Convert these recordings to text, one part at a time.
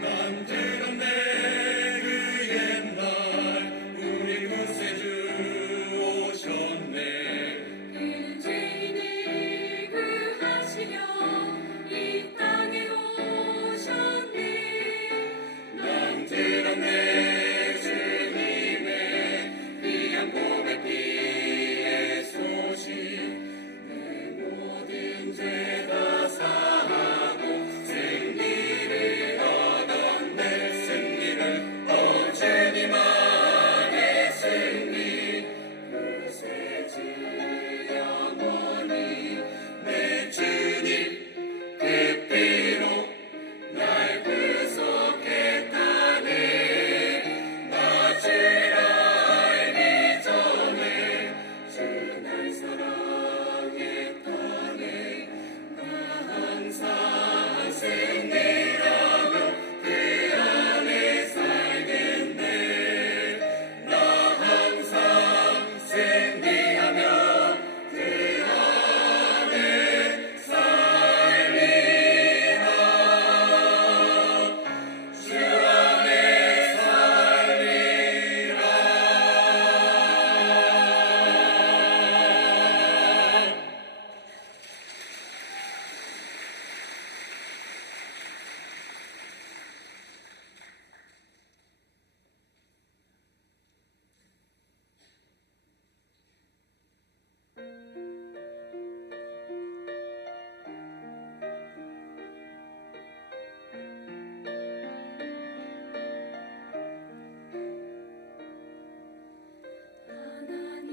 난 들었네 그 옛날 우리 구세주 오셨네. 그는 죄인을 구하시려 이 땅에 오셨네. 난 들었네 주님의 귀한 고백 피의 소식. 내 모든 죄 다 사하고 생기를 얻었네. 승리를 주님 안에 승리. 구세주 영원히 내 주님 그 피로 날 구속했다네. 나 죄를 알기 전에 주 날 사랑했다네. 나 항상 승리하며 그 안에 살겠네. 나 항상 승리하며 그 안에 살리라. 주 안에 살리라.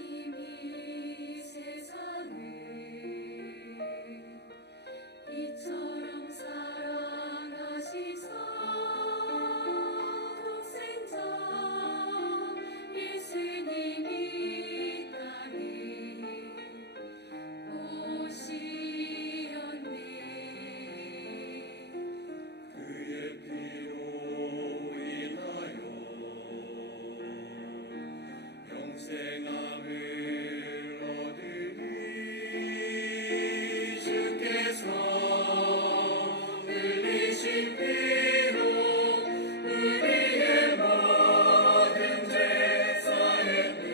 하나님이 세상을 이처럼 사랑하시사 독생자 예수님이 땅에 오시었네. 그의 피로 인하여 영생함을 얻으리. 주께서 흘리신 피로 우리의 모든 죄 사했네.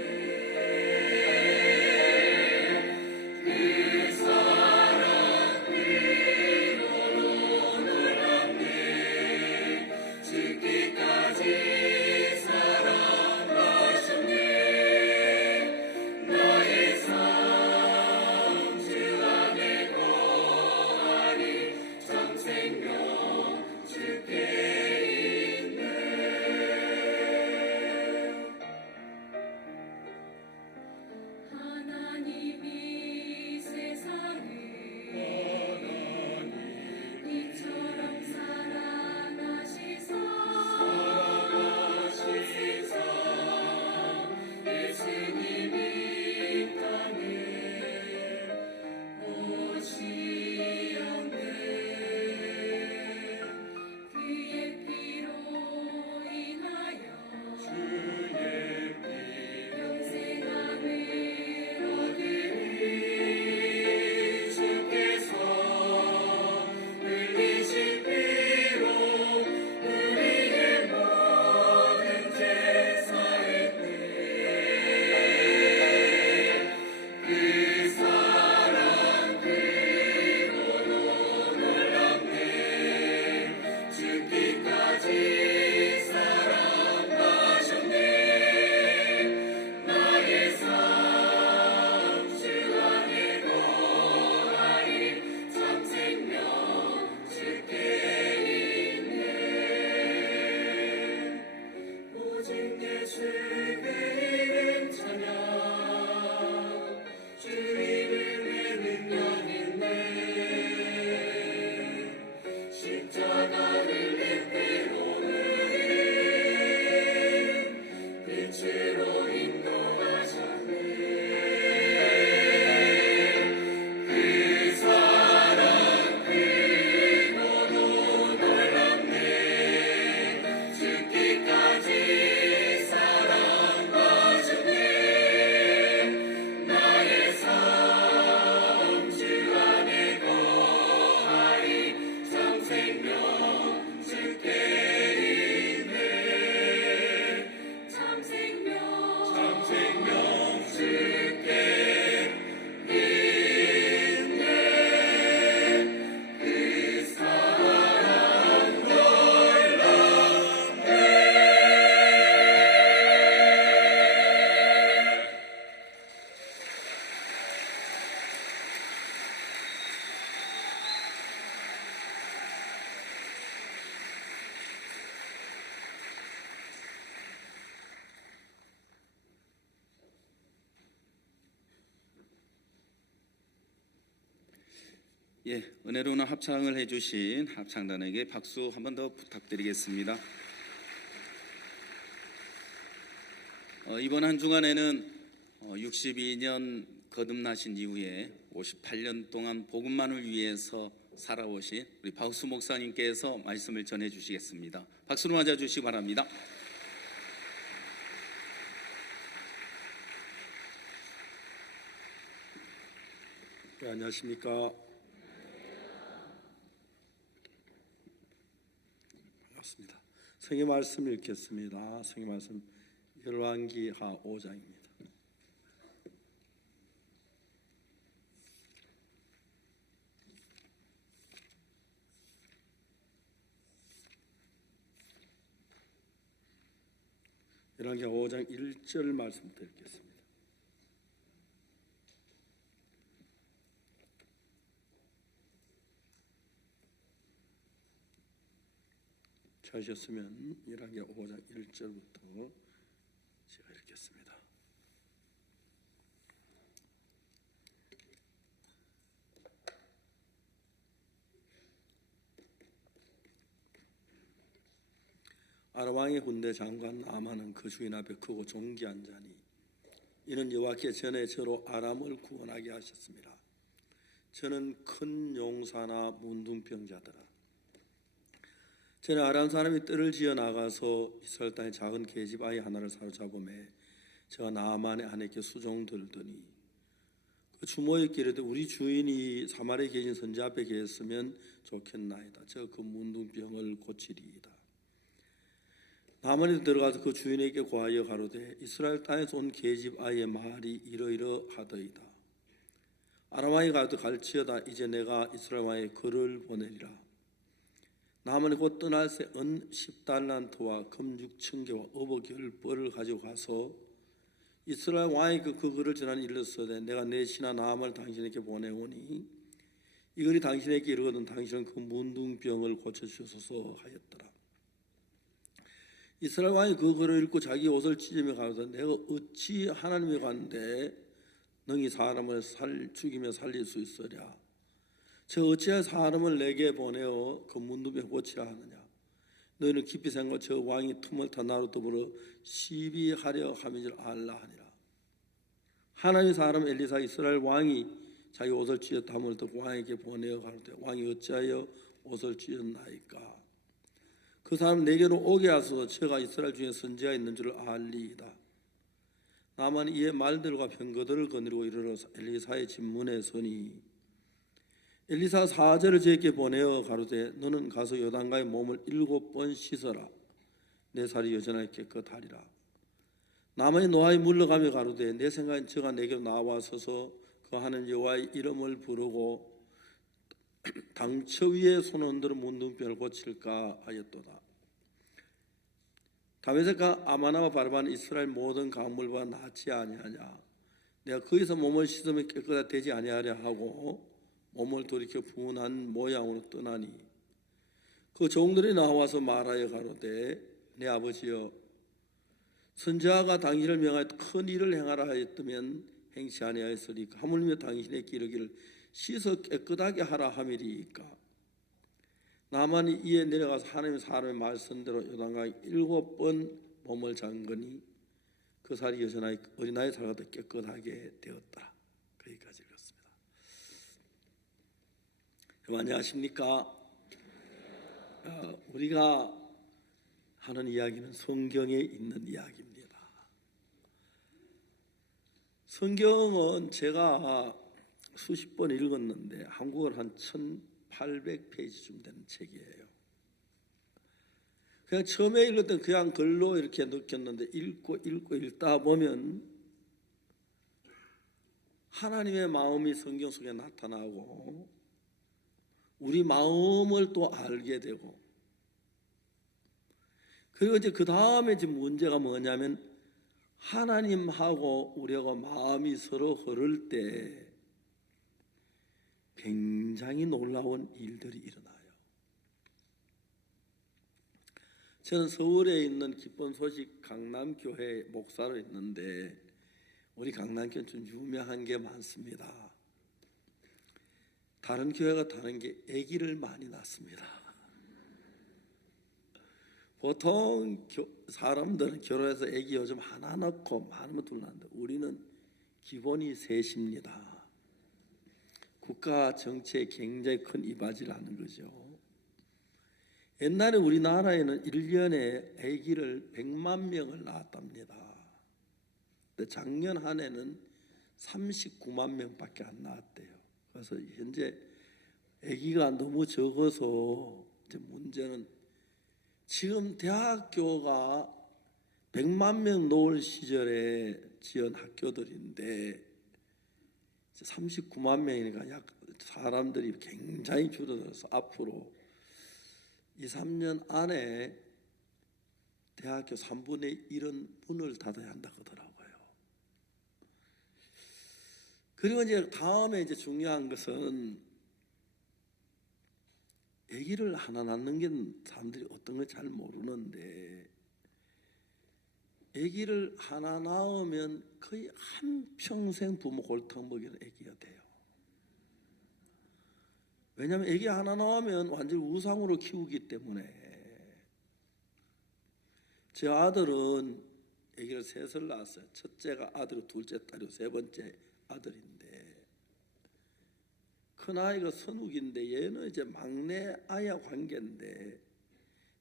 그 사랑 피로로 놀랍네. 죽기까지 사랑하셨네. 나의 삶 주 안에 거하리. 참 생명 주께 있네. 하나님이 세상을 하나님 이처럼 사랑하시사 사랑하시사 예수님이 땅에 오시었네. 그의 피로 인하여 주의 피 영생함을 얻으리. 주께서 흘리신 피로 우리의 모든 죄 사했네. 그 사랑 피로로 놀랍네. 죽기까지 사랑하셨네. 나의 삶 주 안에 거하리. 참 생명 주께 있네. 오직 예수 그 이름 찬양. 주 이름에 능력 있네. 십자가 흘린 피로는 예, 은혜로운 합창을 해주신 합창단에게 박수 한 번 더 부탁드리겠습니다. 이번 한 주간에는 62년 거듭나신 이후에 58년 동안 복음만을 위해서 살아오신 우리 박수 목사님께서 말씀을 전해주시겠습니다. 박수로 맞아주시기 바랍니다. 네, 안녕하십니까. 반갑습니다. 성경 말씀 읽겠습니다. 성경 말씀 열왕기하 5장입니다. 열왕기하 5장 1절 말씀부터 읽겠습니다. 찾으셨으면 열왕기하 5장 1절부터 제가 읽겠습니다. 아람 왕의 군대 장관 나만은 그 주인 앞에 크고 존귀한 자니 이는 여호와께 전에 저로 아람을 구원하게 하셨습니다. 저는 큰 용사나 문둥병자더라. 전에 아람 사람이 뜰을 지어 나가서 이스라엘 땅의 작은 계집 아이 하나를 사로잡음에 제가 나만의 아내께 수종 들더니 그 주모에게 이르되 우리 주인이 사마리아에 계신 선지 앞에 계셨으면 좋겠나이다. 저 그 문둥병을 고치리이다. 나만이 들어가서 그 주인에게 고하여 가로되 이스라엘 땅에서 온 계집 아이의 말이 이러이러하더이다. 아람 왕이 가도 갈지어다. 이제 내가 이스라엘 왕에 글을 보내리라. 나만이 곧 떠날 새 은 10달란트와 금 6,000개와 어버결 뻘을 가지고 가서 이스라엘 왕에게 그 글을 전하니 일렀으되 내가 내 신하 나만을 당신에게 보내오니 이 글이 당신에게 이르거든 당신은 그 문둥병을 고쳐주소서 하였더라. 이스라엘 왕이 그 글을 읽고 자기 옷을 찢으며 가로되 내가 어찌 하나님의 관대 능히 사람을 죽이며 살릴 수 있으랴. 저 어찌하여 사람을 내게 보내어 그 문둥병 고치라 하느냐. 너희는 깊이 생각하고 저 왕이 틈을 타 나로 더불어 시비하려 함인 줄 알라 하니라. 하나님의 사람 엘리사 이스라엘 왕이 자기 옷을 찢었다함을 듣고 왕에게 보내어 가로되 왕이 어찌하여 옷을 찢었나이까. 그 사람 내게로 오게 하소서. 제가 이스라엘 중에 선지가 있는 줄 알리이다. 나만이 이에 말들과 병거들을 거느리고 이르러 엘리사의 집 문에 서니 엘리사 사제를 저에게 보내어 가로되 너는 가서 요단강에 몸을 7번 씻어라. 내 살이 여전하게 깨끗하리라. 나만이 노하에 물러가며 가로되 내 생각엔 저가 내게로 나와서서 그 하는 여호와의 이름을 부르고 당처 위에 손을 흔들어 문둥병을 고칠까 하였도다. 다메섹과 아마나와 바르바는 이스라엘 모든 강물보다 낫지 아니하냐. 내가 거기서 몸을 씻으면 깨끗하게 되지 아니하려 하고 몸을 돌이켜 분한 모양으로 떠나니 그 종들이 나와서 말하여 가로되 내 아버지여 선지자가 당신을 명하여 큰 일을 행하라 하였다면 행치 아니하였으리까 하물며 당신에게 이르기를 씻어 깨끗하게 하라 함이리이까. 나만이 이에 내려가서 하나님의 사람의 말씀대로 요단강에 7번 몸을 잠그니 그 살이 여전하게 어린아이 살같이 깨끗하게 되었다. 거기까지 읽었습니다. 여러분 안녕하십니까? 우리가 하는 이야기는 성경에 있는 이야기입니다. 성경은 제가 수십 번 읽었는데 한국어는 한 1800페이지쯤 되는 책이에요. 그냥 처음에 읽을 때 그냥 글로 이렇게 느꼈는데 읽고 읽다 보면 하나님의 마음이 성경 속에 나타나고 우리 마음을 또 알게 되고 그리고 이제 그 다음에 지금 문제가 뭐냐면 하나님하고 우리하고 마음이 서로 흐를 때 굉장히 놀라운 일들이 일어나요. 저는 서울에 있는 기쁜 소식 강남교회 목사로 있는데 우리 강남교회는 좀 유명한 게 많습니다. 다른 교회가 다른 게 아기를 많이 낳습니다. 보통 사람들은 결혼해서 아기 요즘 하나 낳고 많으면 둘 낳는데 우리는 기본이 셋입니다. 국가 정치에 굉장히 큰 이바지를 하는 거죠. 옛날에 우리나라에는 1년에 아기를 100만 명을 낳았답니다. 근데 작년 한 해는 39만 명밖에 안 낳았대요. 그래서 현재 아기가 너무 적어서 이제 문제는 지금 대학교가 100만 명 놓을 시절에 지은 학교들인데 39만 명이니까 약 사람들이 굉장히 줄어들어서 앞으로 2, 3년 안에 대학교 3분의 1은 문을 닫아야 한다고 하더라고요. 그리고 이제 다음에 이제 중요한 것은 아기를 하나 낳는 게 사람들이 어떤 걸 잘 모르는데 아기를 하나 낳으면 거의 한평생 부모 골탕 먹이는 아기가 돼요. 왜냐하면 아기 하나 낳으면 완전히 우상으로 키우기 때문에. 제 아들은 아기를 셋을 낳았어요. 첫째가 아들이고 둘째 딸이고 세 번째 아들인데 큰아이가 선욱인데 얘는 이제 막내 아이와 관계인데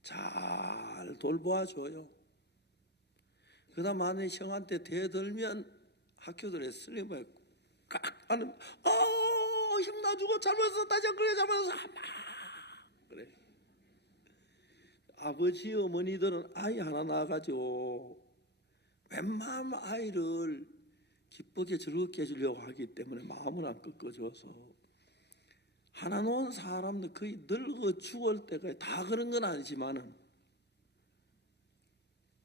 잘 돌보아줘요. 그다음 만에 형한테 대들면 학교들에 슬리퍼에 깍 하는 형 놔주고 잘못했어 다시 그래 잘못했어 그래. 아버지 어머니들은 아이 하나 낳아가지고 웬만하면 아이를 기쁘게 즐겁게 해주려고 하기 때문에 마음을 안 꺾어줘서 하나 놓은 사람들 거의 늙어 죽을 때까지 다 그런 건 아니지만은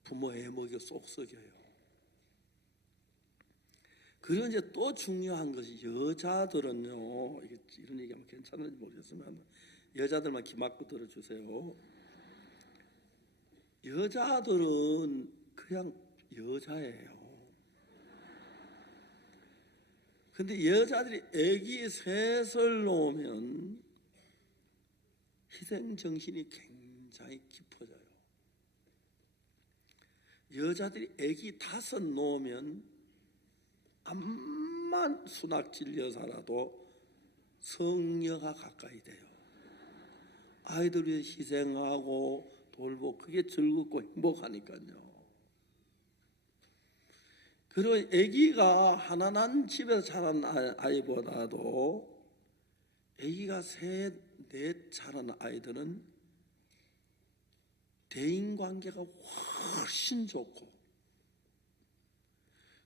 부모 애먹여 쏙 썩여요. 그리고 이제 또 중요한 것이 여자들은요, 이런 얘기하면 괜찮은지 모르겠지만 여자들만 귀 막고 들어주세요. 여자들은 그냥 여자예요. 근데 여자들이 아기 셋을 놓으면 희생 정신이 굉장히 깊어져요. 여자들이 아기 5 놓으면 암만 순학질 여사라도 성녀가 가까이 돼요. 아이들 위해 희생하고 돌보고 그게 즐겁고 행복하니까요. 그리고 아기가 하나 난 집에서 자란 아이보다도 아기가 3, 4 자란 아이들은 대인관계가 훨씬 좋고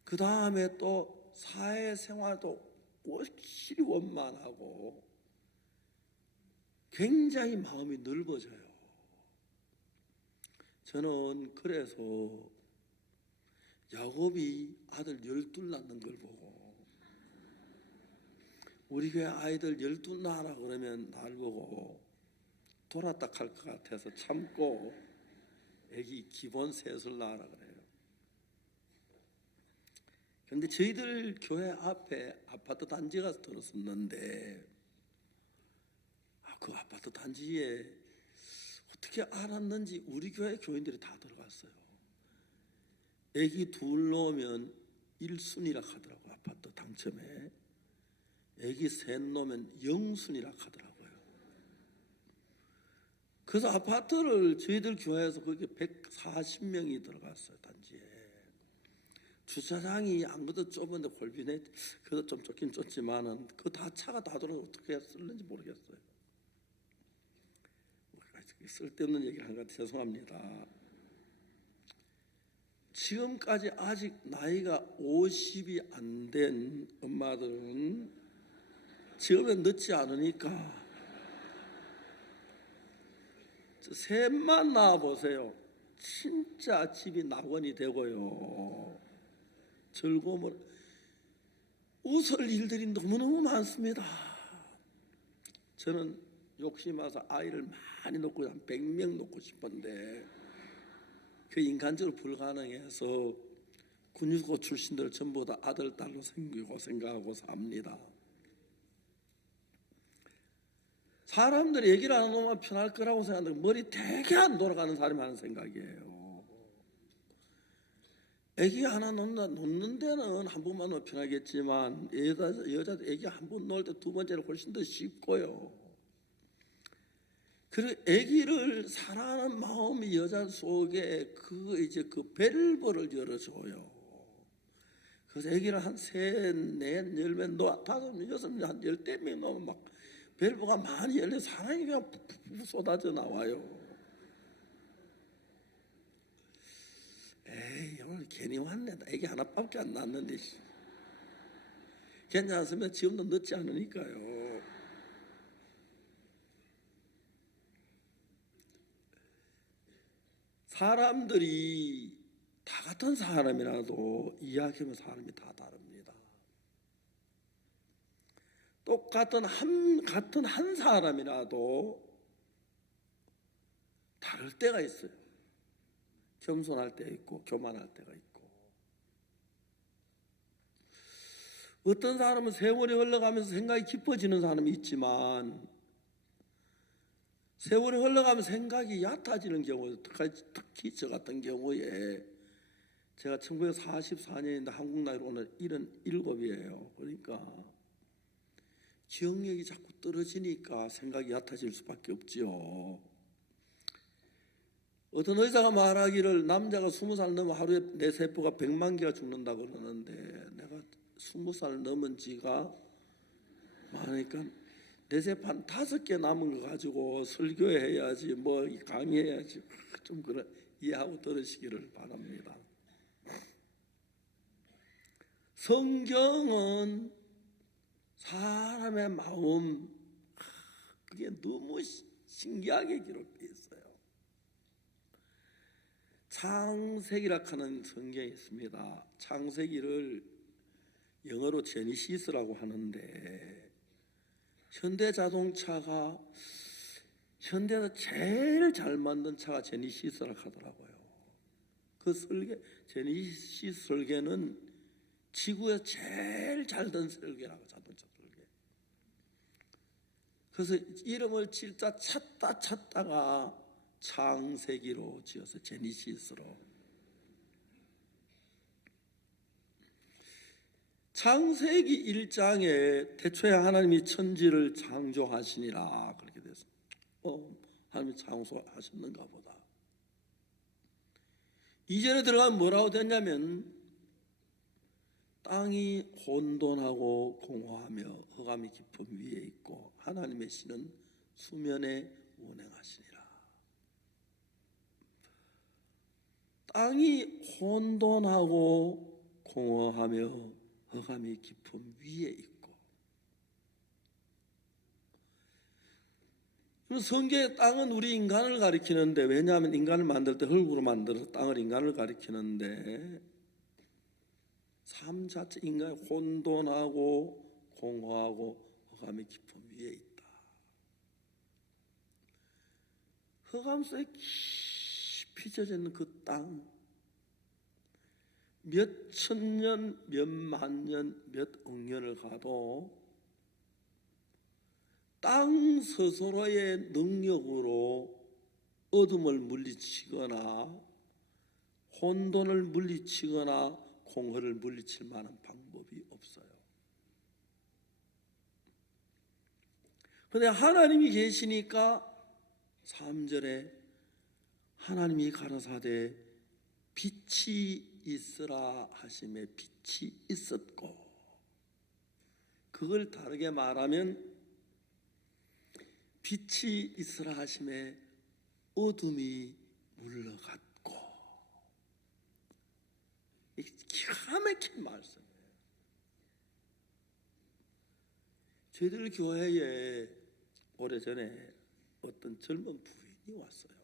그 다음에 또 사회생활도 훨씬 원만하고 굉장히 마음이 넓어져요. 저는 그래서 야곱이 아들 12 낳는 걸 보고 우리 교회 아이들 12 낳으라 그러면 날 보고 돌았다 할 것 같아서 참고 애기 기본 3을 낳으라 그래요. 그런데 저희들 교회 앞에 아파트 단지가 들었었는데 그 아파트 단지에 어떻게 알았는지 우리 교회 교인들이 다 들어갔어요. 애기 2 놓으면 1순위라 하더라고. 아파트 당첨에 애기 3 놓으면 0순위라 하더라고요. 그래서 아파트를 저희들 교회에서 거기 140명이 들어갔어요. 단지에 주차장이 안 그래도 좁은데 골빈에 그래도 좀 좁긴 좁지만은 그 다 차가 다 들어서 어떻게 쓸는지 모르겠어요. 쓸데없는 얘기를 한 것 같아서 죄송합니다. 지금까지 아직 나이가 50이 안 된 엄마들은 지금은 늦지 않으니까 셋만 낳아보세요. 진짜 집이 낙원이 되고요. 즐거움을 웃을 일들이 너무너무 많습니다. 저는 욕심나서 아이를 많이 놓고 한 100명 놓고 싶은데 그 인간적으로 불가능해서 군유고 출신들 전부 다 아들, 딸로 생기고 생각하고 삽니다. 사람들이 얘기를 안 하면 편할 거라고 생각하는데 머리 되게 안 돌아가는 사람이 하는 생각이에요. 애기 하나 놓는 데는 한 번만 놓으면 편하겠지만 여자도 애기 한 번 놓을 때 두 번째는 훨씬 더 쉽고요. 그리고 애기를 사랑하는 마음이 여자 속에 그 밸브를 열어줘요. 그래서 애기를 한 셋, 넷, 열몇, 다섯, 여섯, 한 10명 놓으면 막 밸브가 많이 열려 사랑이 그냥 푹푹 쏟아져 나와요. 에이 오늘 괜히 왔네. 애기 하나밖에 안 낳았는데 괜찮으면 지금도 늦지 않으니까요. 사람들이 다 같은 사람이라도 이야기하면 사람이 다 다릅니다. 똑같은 한 사람이라도 다를 때가 있어요. 겸손할 때 있고 교만할 때가 있고. 어떤 사람은 세월이 흘러가면서 생각이 깊어지는 사람이 있지만 세월이 흘러가면서 생각이 얕아지는 경우, 특히 저 같은 경우에 제가 1944년인데 한국 나이로 오늘 77이에요. 그러니까 기억력이 자꾸 떨어지니까 생각이 얕아질 수밖에 없지요. 어떤 의사가 말하기를 남자가 20살 넘으면 하루에 내 세포가 100만 개가 죽는다고 그러는데 내가 20살 넘은 지가 많으니까 내 세포 한 5개 남은 거 가지고 설교해야지 뭐 강의해야지 좀 그런 이해하고 들으시기를 바랍니다. 성경은 사람의 마음 그게 너무 신기하게 기록되어 있어요. 창세기라 하는 성경이 있습니다. 창세기를 영어로 제니시스라고 하는데 현대에서 제일 잘 만든 차가 제니시스라고 하더라고요. 그 제니시스 설계는 지구에 제일 잘 된 설계라고, 자동차 설계. 그래서 이름을 진짜 찾다가 창세기로 지어서 제니시스로. 창세기 1장에 태초에 하나님이 천지를 창조하시니라 그렇게 돼서 하나님이 창조하셨는가 보다. 이전에 들어가면 뭐라고 됐냐면 땅이 혼돈하고 공허하며 흑암이 깊음 위에 있고 하나님의 신은 수면에 운행하시니라. 땅이 혼돈하고 공허하며 흑암이 깊음 위에 있고. 성경의 땅은 우리 인간을 가리키는데, 왜냐하면 인간을 만들 때 흙으로 만들어서 땅을 인간을 가리키는데 삶 자체 인간이 혼돈하고 공허하고 흑암이 깊음 위에 있다. 흑암 속에 깊이 젖어 있는 그 땅, 몇 천년, 몇 만년, 몇 억년을 가도 땅 스스로의 능력으로 어둠을 물리치거나 혼돈을 물리치거나 공허를 물리칠 만한 방법이 없어요. 그런데 하나님이 계시니까 3절에 하나님이 가라사대 빛이 있으라 하심에 빛이 있었고, 그걸 다르게 말하면 빛이 있으라 하심에 어둠이 물러갔고. 기가 막힌 말씀이에요. 저희들 교회에 오래전에 어떤 젊은 부인이 왔어요.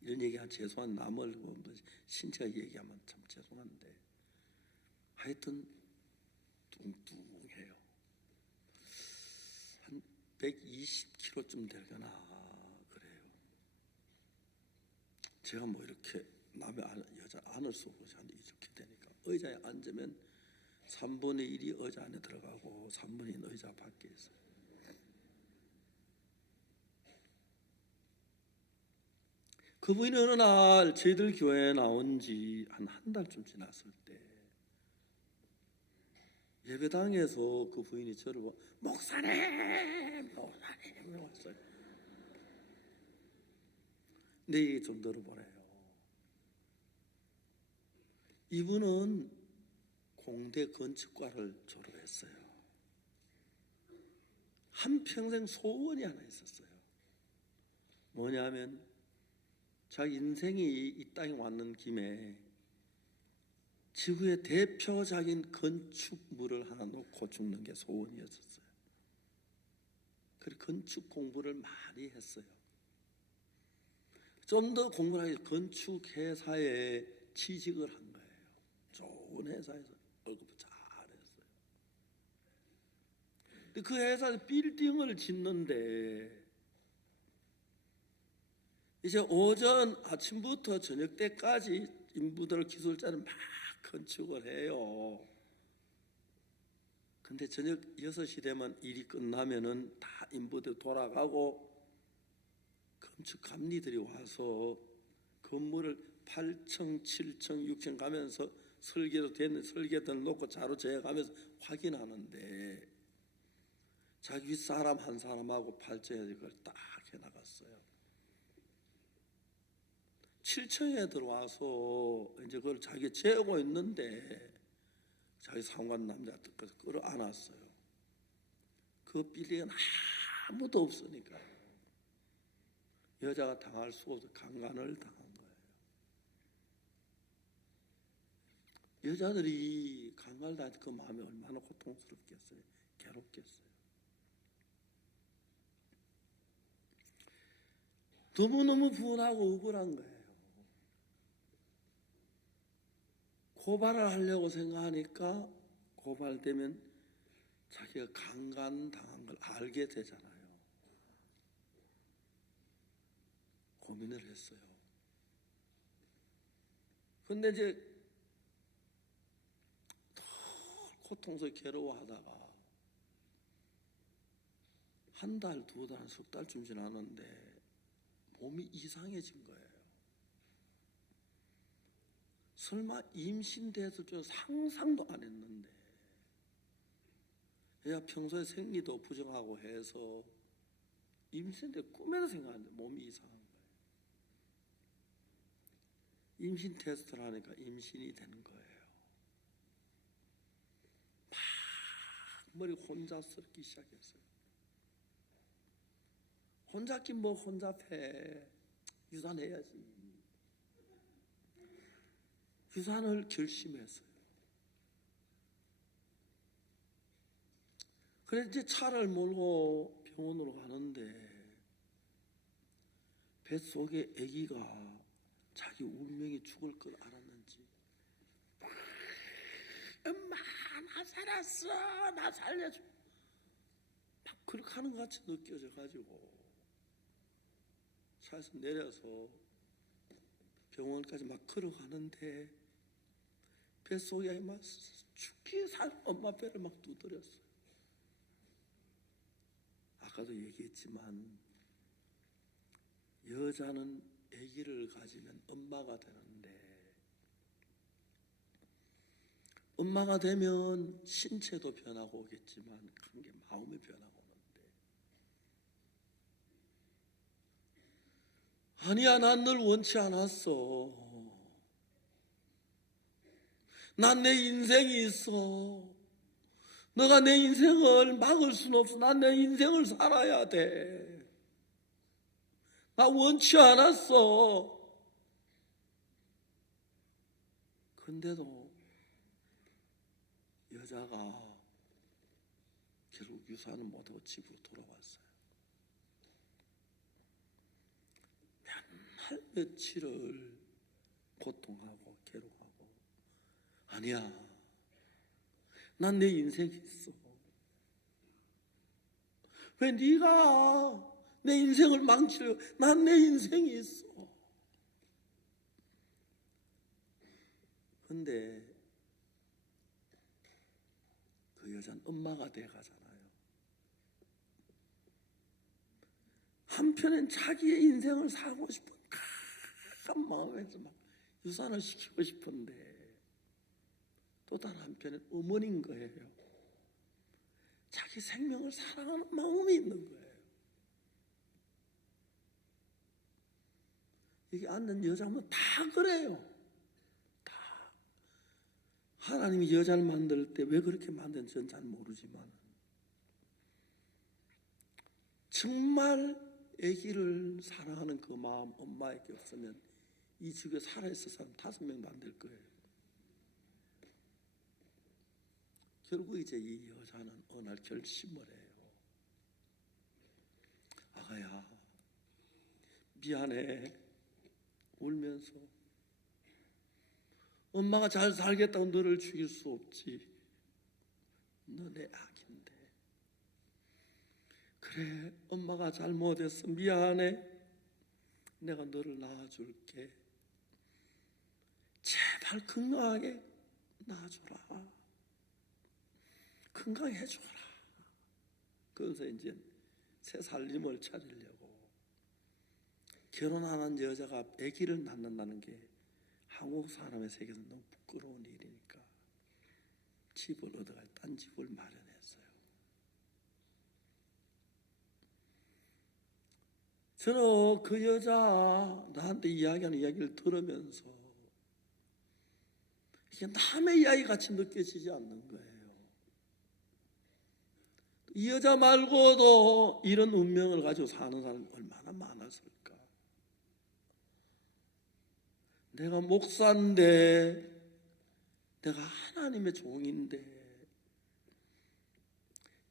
이런 얘기하면 죄송한, 남을 신체가 얘기하면 참 죄송한데 하여튼 뚱뚱해요. 한 120kg쯤 되거나 그래요. 제가 뭐 이렇게 남의 여자 안을 쏘고 이렇게 되니까 의자에 앉으면 3분의 1이 의자 안에 들어가고 3분의 1은 의자 밖에 있어요. 그 부인이 어느 날 저희들 교회에 나온 지 한 달쯤 지났을 때 예배당에서 그 부인이 저를 보고 목사님 왔어요. 내 얘기 좀 들어보래요. 이분은 공대 건축과를 졸업했어요. 한평생 소원이 하나 있었어요. 뭐냐면 자기 인생이 이 땅에 왔는 김에 지구의 대표적인 건축물을 하나 놓고 죽는 게 소원이었었어요. 그래서 건축 공부를 많이 했어요. 좀 더 공부를 하기 건축회사에 취직을 한 거예요. 좋은 회사에서 월급도 잘했어요. 근데 그 회사에서 빌딩을 짓는데 이제 오전 아침부터 저녁 때까지 인부들 기술자는 막 건축을 해요. 근데 저녁 6시 되면 일이 끝나면은 다 인부들 돌아가고 건축 감리들이 와서 건물을 8층, 7층, 6층 가면서 설계로 된 설계들 놓고 자료 재가면서 확인하는데 자기 윗사람 한 사람하고 8층에 그걸 딱 해나갔어요. 7층에 들어와서 이제 그걸 자기 재고 있는데 자기 상관 남자한테 끌어안았어요. 그 빌딩은 아무도 없으니까 여자가 당할 수 없어 강간을 당한 거예요. 여자들이 강간을 당할 때 그 마음이 얼마나 고통스럽겠어요. 괴롭겠어요. 너무너무 분하고 억울한 거예요. 고발을 하려고 생각하니까 고발되면 자기가 강간당한 걸 알게 되잖아요. 고민을 했어요. 근데 이제 고통스럽게 괴로워하다가 한 달, 두 달, 석 달쯤 지났는데 몸이 이상해진 거예요. 설마 임신됐을 줄 상상도 안 했는데 얘가 평소에 생리도 부정하고 해서 임신때 꿈에도 생각하는데 몸이 이상한 거예요. 임신 테스트를 하니까 임신이 되는 거예요. 막 머리 혼자 썩기 시작했어요. 혼자 끼 뭐 혼자 패. 유산해야지. 유산을 결심했어요. 그래서 이제 차를 몰고 병원으로 가는데 뱃속에 아기가 자기 운명이 죽을 걸 알았는지 엄마 나 살았어 나 살려줘 막 그렇게 하는 것 같이 느껴져 가지고 차에서 내려서 병원까지 막 걸어가는데 뱃속에 막 죽기 살 엄마 배를 막 두드렸어요. 아까도 얘기했지만 여자는 아기를 가지면 엄마가 되는데 엄마가 되면 신체도 변하고 오겠지만 큰 게 마음의 변화가 오는데 아니야 난 널 원치 않았어. 난 내 인생이 있어. 너가 내 인생을 막을 수는 없어. 난 내 인생을 살아야 돼. 나 원치 않았어. 근데도 여자가 결국 유산을 못하고 집으로 돌아왔어요. 몇 날 며칠을 고통하고 괴로워하고 아니야 난 내 인생이 있어. 왜 네가 내 인생을 망치려? 난 내 인생이 있어. 근데 그 여자는 엄마가 돼 가잖아요. 한편엔 자기의 인생을 살고 싶은 안타까운 마음에서 막 유산을 시키고 싶은데 또 다른 한편엔 어머니인 거예요. 자기 생명을 사랑하는 마음이 있는 거예요. 여기 앉는 여자면 다 그래요. 다. 하나님이 여자를 만들 때 왜 그렇게 만든지 저는 잘 모르지만 정말 아기를 사랑하는 그 마음 엄마에게 없으면 이 집에 살아있을 사람 5명도 안 될 거예요. 결국 이제 이 여자는 어느 날 결심을 해요. 아가야, 미안해. 울면서 엄마가 잘 살겠다고 너를 죽일 수 없지. 너 내 아기인데. 그래, 엄마가 잘못했어. 미안해. 내가 너를 낳아줄게. 제발 건강하게 낳아줘라. 건강해줘라. 그래서 이제 새 살림을 차리려고 결혼 안 한 여자가 아기를 낳는다는 게 한국 사람의 세계에서 너무 부끄러운 일이니까 집을 얻어갈 딴 집을 마련했어요. 저는 그 여자 나한테 이야기하는 이야기를 들으면서 이게 남의 이야기 같이 느껴지지 않는 거예요. 이 여자 말고도 이런 운명을 가지고 사는 사람이 얼마나 많았을까. 내가 목사인데, 내가 하나님의 종인데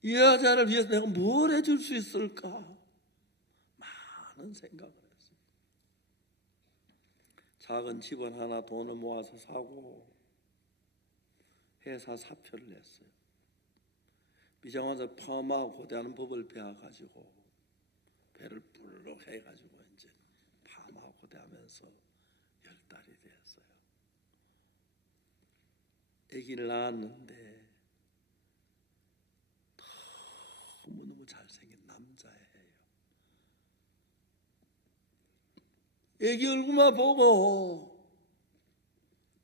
이 여자를 위해서 내가 뭘 해줄 수 있을까? 많은 생각을 했어요. 작은 집을 하나 돈을 모아서 사고 회사 사표를 냈어요. 미장원에서 파마하고 고대하는 법을 배워가지고 배를 불룩 해가지고 이제 파마하고 고대하면서 10달이 됐어요. 아기를 낳았는데 너무너무 잘생긴 남자예요. 아기 얼굴만 보고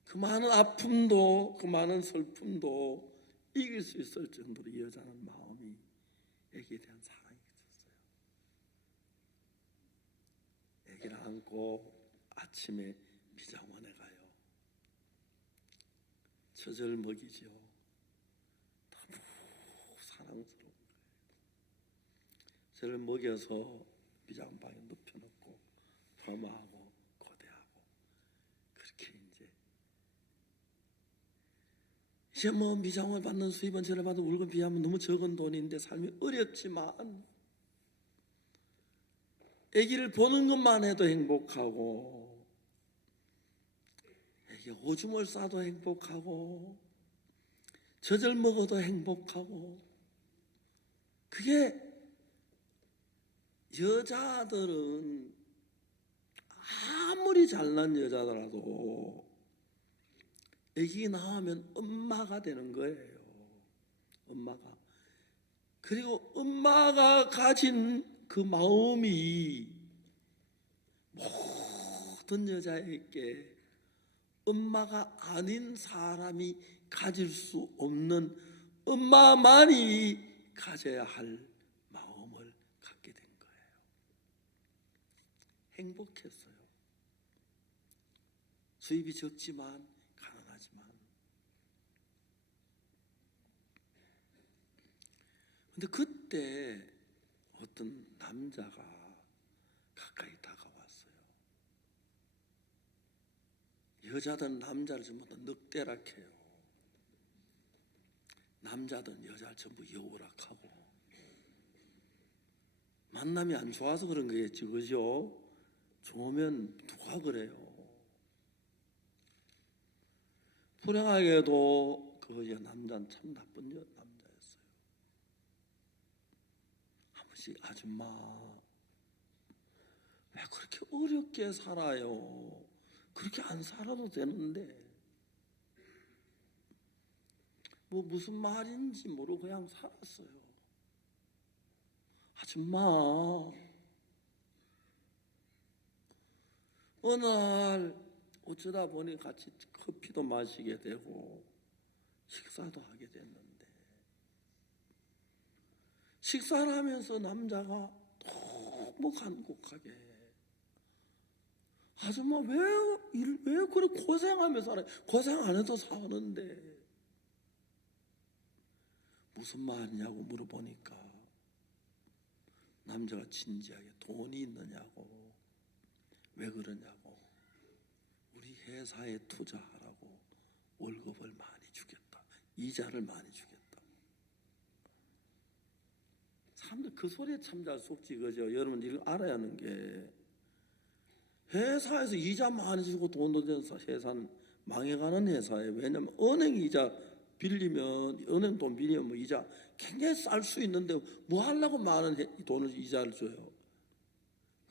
그 많은 아픔도 그 많은 슬픔도 이길 수 있을 정도로 이 여자는 마음이 아기에 대한 사랑이 있었어요. 아기를 안고 아침에 미장원에 가요. 젖을 먹이죠. 너무 사랑스러운 거예요. 젖을 먹여서 미장방에 눕혀놓고 파마하고 고대하고 그렇게 이제 뭐 미장원을 받는 수입은 저를 받은 월급 비하면 너무 적은 돈인데 삶이 어렵지만 아기를 보는 것만 해도 행복하고 아기 오줌을 싸도 행복하고 젖을 먹어도 행복하고 그게 여자들은 아무리 잘난 여자더라도 아기 낳으면 엄마가 되는 거예요. 엄마가. 그리고 엄마가 가진 그 마음이 모든 여자에게 엄마가 아닌 사람이 가질 수 없는 엄마만이 가져야 할 마음을 갖게 된 거예요. 행복했어요. 수입이 적지만 근데 그때 어떤 남자가 가까이 다가왔어요. 여자들은 남자를 전부 다 늑대락해요. 남자들은 여자를 전부 여우락하고 만남이 안 좋아서 그런 거겠지, 그죠? 좋으면 누가 그래요? 불행하게도 그 남자는 참 나쁜 남자였어요. 아버지, 아줌마 왜 그렇게 어렵게 살아요? 그렇게 안 살아도 되는데 뭐 무슨 말인지 모르고 그냥 살았어요. 아줌마 어느 날 어쩌다 보니 같이 커피도 마시게 되고 식사도 하게 됐는데, 식사를 하면서 남자가 너무 간곡하게, 아줌마 왜 그래 고생하며 살아? 고생 안 해도 사는데 무슨 말이냐고 물어보니까 남자가 진지하게 돈이 있느냐고, 왜 그러냐고, 우리 회사에 투자하라고 월급을 많이 주겠다, 이자를 많이 주겠다. 사람들 그 소리에 참 잘 속지, 그죠? 여러분 이거 알아야 하는 게, 회사에서 이자 많이 주고 돈도 된 회사는 망해가는 회사예요. 왜냐면 은행 이자 빌리면, 은행 돈 빌리면 뭐 이자 굉장히 쌀 수 있는데 뭐 하려고 많은 돈을 이자를 줘요.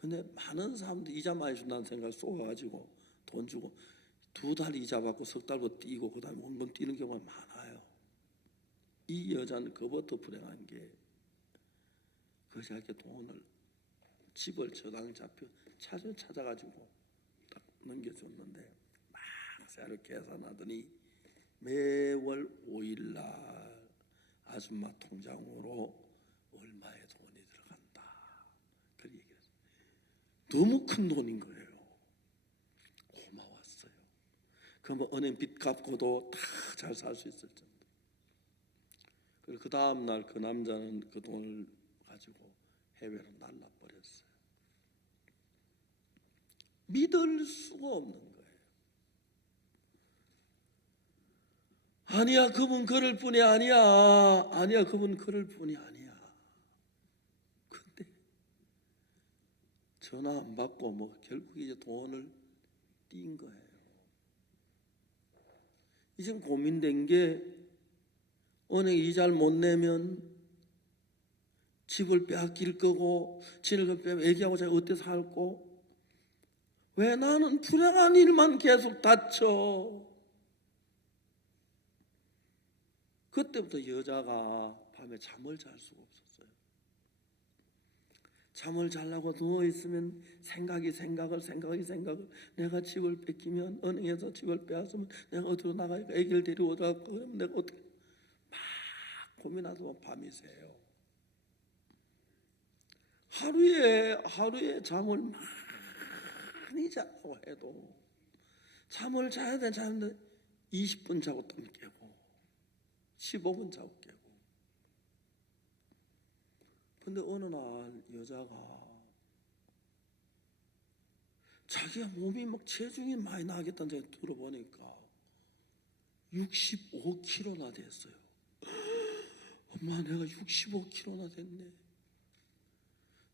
근데 많은 사람들이 이자 많이 준다는 생각을 쏘아가지고 돈 주고 2달 이자 받고 3달고 뛰고 그 다음에 원금 뛰는 경우가 많아요. 이 여자는 그부터 불행한 게, 그 자기 돈을, 집을 저당 잡혀 찾아가지고 딱 넘겨줬는데, 막 새로 계산하더니 매월 5일날 아줌마 통장으로 얼마의 돈이 들어간다, 그 얘기를 했어요. 너무 큰 돈인 거예요. 고마웠어요. 그러면 은행 빚 갚고도 다 잘 살 수 있을 텐데. 그리고 그 다음날 그 남자는 그 돈을 가지고 해외로 날라버렸어요. 믿을 수가 없는 거예요. 아니야, 그분 그럴 뿐이 아니야. 아니야, 그분 그럴 뿐이 아니야. 근데 전화 안 받고 뭐 결국 이제 돈을 띈 거예요. 이제 고민된 게, 은행 이자를 못 내면 집을 빼앗길 거고, 집을 빼면 애기하고 자기 어떻게 살고, 왜 나는 불행한 일만 계속 닥쳐? 그때부터 여자가 밤에 잠을 잘 수가 없었어요. 잠을 자려고 누워있으면 생각이 생각을, 내가 집을 뺏기면, 은행에서 집을 빼앗으면 내가 어디로 나가니까 애기를 데리고 어디로 그러면 내가 어떻게, 막 고민하다 밤이 새요. 하루에 잠을 많이 자고 해도, 잠을 자야 되는데 20분 자고 또 깨고 15분 자고 깨고. 근데 어느 날 여자가 자기가 몸이 막 체중이 많이 나겠다는 생각이 들어보니까 65kg나 됐어요. 엄마, 내가 65kg나 됐네.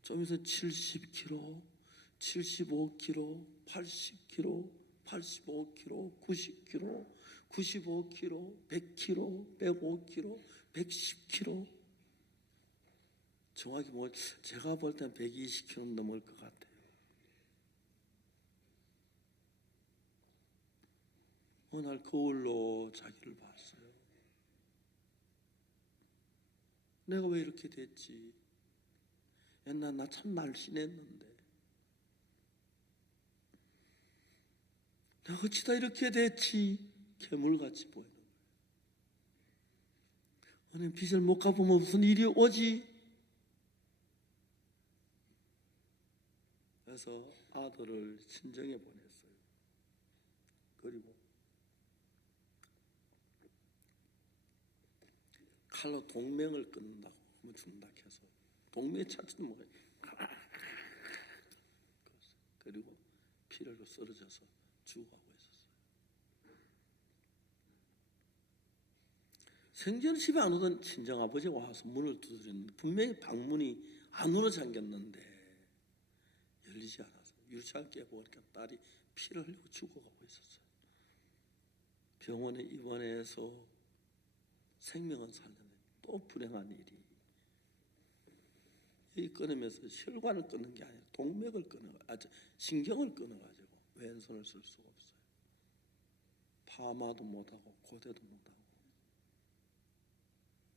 좀 있으면 70kg, 75kg, 80kg, 85kg, 90kg, 95kg, 100kg, 105kg, 110kg. 정확히 뭐 제가 볼 땐 120kg 넘을 것 같아요. 어느 날 거울로 자기를 봤어요. 내가 왜 이렇게 됐지? 옛날 나 참 날씬했는데 내가 어찌다 이렇게 됐지? 괴물같이 보이는 거예요. 오늘 빚을 못 갚으면 무슨 일이 오지? 그래서 아들을 친정에 보냈어요. 그리고 칼로 동맹을 끊는다고 하면 준다 해서 동맹 찾지도 못해요. 그리고 피를 쓰러져서 죽어가고 있었어요. 생전 집에 안 오던 친정아버지가 와서 문을 두드렸는데 분명히 방문이 안으로 잠겼는데 열리지 않아서 유치원 깨고 보니까 딸이 피를 흘리고 죽어가고 있었어요. 병원에 입원해서 생명은 살렸는데 또 불행한 일이, 이 끊으면서 혈관을 끊는 게 아니라 동맥을 신경을 끊어가지고 왼손을 쓸 수가 없어요. 파마도 못하고 고데도 못하고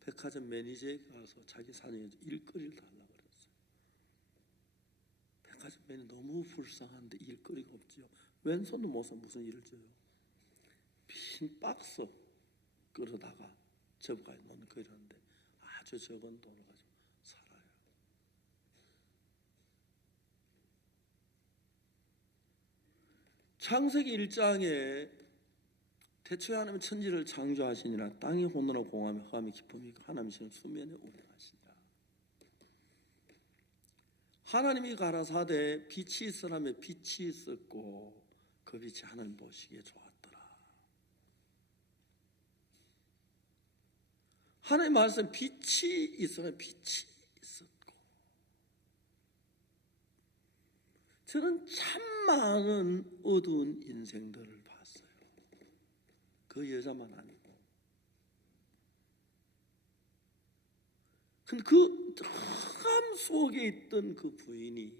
백화점 매니저에게 가서 자기 사정에서 일거리를 달라고 그랬어요. 가정면이 너무 불쌍한데 일거리가 없지요. 왼손도 못써 무슨 일을 져요. 빈 박스 끌어다가 접어가 놓는 거 이러는데 아주 적은 돈을 가지고 살아요. 창세기 1장에 태초에 하나님 천지를 창조하시니라 땅이 혼돈하고 공함이 허함이 기쁨이 하나님이 수면에 운행하시니라. 하나님이 가라사대 빛이 있으라며 빛이 있었고 그 빛이 하나님 보시기에 좋았더라. 하나님 말씀 빛이 있으라며 빛이 있었고. 저는 참 많은 어두운 인생들을 봤어요. 그 여자만 아니고. 근데 그 흑암 속에 있던 그 부인이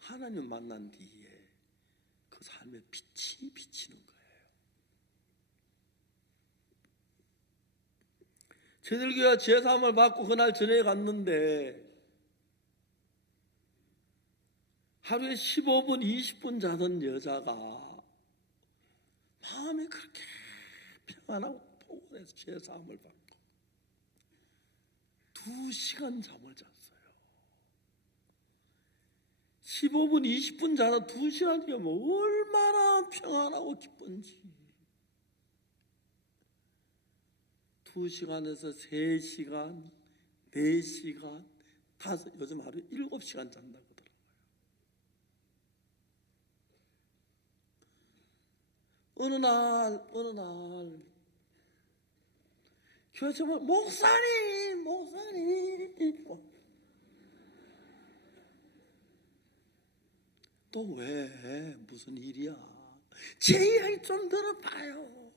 하나님 만난 뒤에 그 삶에 빛이 비치는 거예요. 제들교가 제사함을 받고 그날 저녁에 갔는데 하루에 15분, 20분 자던 여자가 마음이 그렇게 평안하고 포근해서 제사함을 받고 2시간 잠을 잤어요. 15분, 20분 자다 2시간이면 얼마나 평안하고 기쁜지. 2시간에서 3시간, 4시간, 5, 요즘 하루에 7시간 잔다고 하더라고요. 어느 날 교회 정말 목사님 또 왜 무슨 일이야? 제 이야기 좀 들어봐요.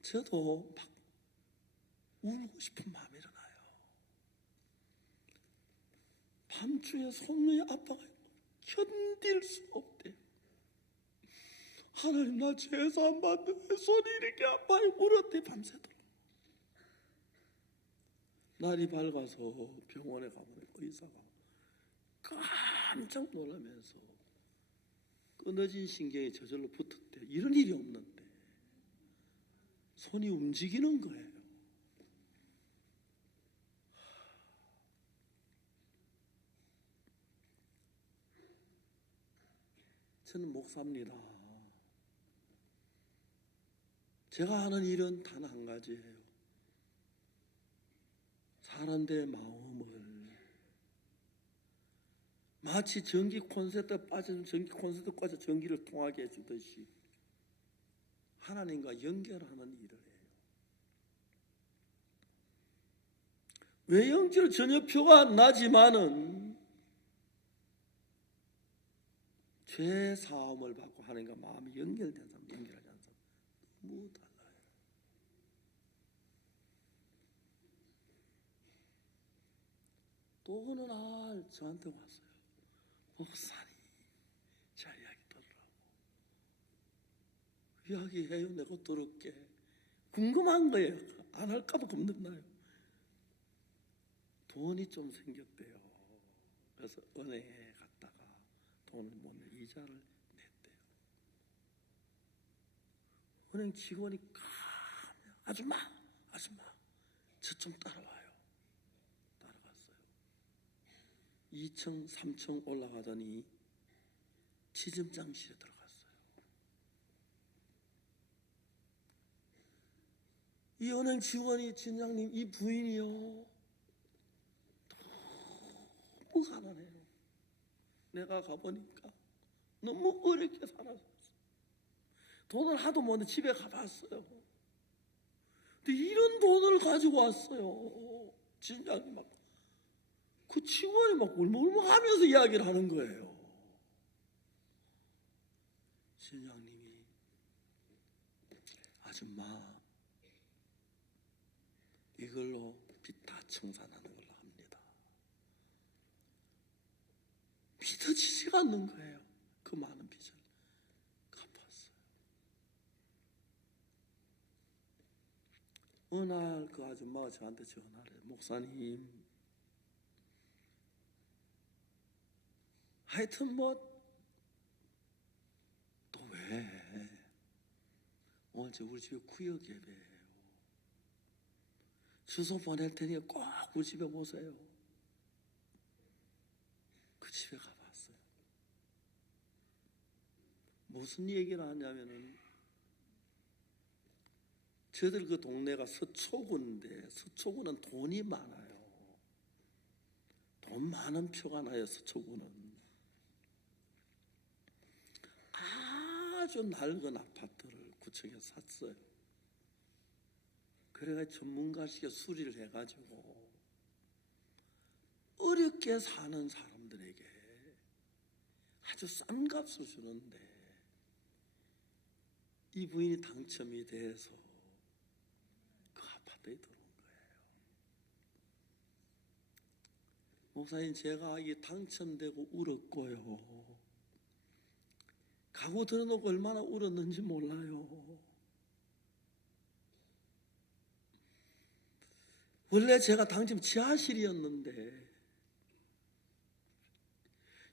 저도 막 울고 싶은 마음이 일어나요. 밤중에 손이 아파가 견딜 수 없대요. 하나님 나 제사 안 받는데 손이 이렇게 아파요. 울었대 밤새도록. 날이 밝아서 병원에 가보니 의사가 깜짝 놀라면서 끊어진 신경이 저절로 붙었대. 이런 일이 없는데 손이 움직이는 거예요. 저는 목사입니다. 제가 하는 일은 단 한 가지예요. 사람들의 마음을 마치 전기 콘센트에 빠진 전기 콘센트까지 전기를 통하게 해주듯이 하나님과 연결하는 일을 해요. 외형적으로 전혀 표가 안 나지만은 죄 사함을 받고 하나님과 마음이 연결된 사람, 연결하지 않는 사람 너무 달라요. 또 어느 날 저한테 왔어요. 목사님, 제 이야기 들으라고. 이야기해요. 내가 들을게. 궁금한 거예요. 안 할까봐 겁나요. 돈이 좀 생겼대요. 그래서 은행에 갔다가 돈을 못 내 이자를 냈대요. 은행 직원이 가면 아줌마 저 좀 따라와요. 따라갔어요. 2층 3층 올라가더니 지점장실에 들어갔어요. 이 은행 직원이 진장님 이 부인이요 너무 가난해요. 내가 가보니까 너무 어렵게 살았어요. 돈을 하도 못해 집에 가봤어요. 근데 이런 돈을 가지고 왔어요. 진장님 막 그 직원이 막 울먹울먹하면서 이야기를 하는 거예요. 진장님이 아줌마 이걸로 빚 다 청산하는 걸로 합니다. 믿어지지가 않는 거예요. 그 많은 빚을 갚았어요. 어느 날 그 아줌마가 저한테 전화를 해요. 목사님 하여튼 뭐 또 왜 오늘 저 우리 집에 구역 예배예요. 주소 보낼 테니 꼭 우리 집에 오세요. 그 집에 가봤어요. 무슨 얘기를 하냐면은 저들 그 동네가 서초구인데 서초구는 돈이 많아요. 돈 많은 표가 나요. 서초구는 아주 낡은 아파트를 구청에 샀어요. 그래가 전문가식의 수리를 해가지고 어렵게 사는 사람들에게 아주 싼 값을 주는데 이 부인이 당첨이 돼서 그 아파트에 들어온 거예요. 목사님, 제가 이 당첨되고 울었고요. 가구 들어놓고 얼마나 울었는지 몰라요. 원래 제가 당첨 지하실이었는데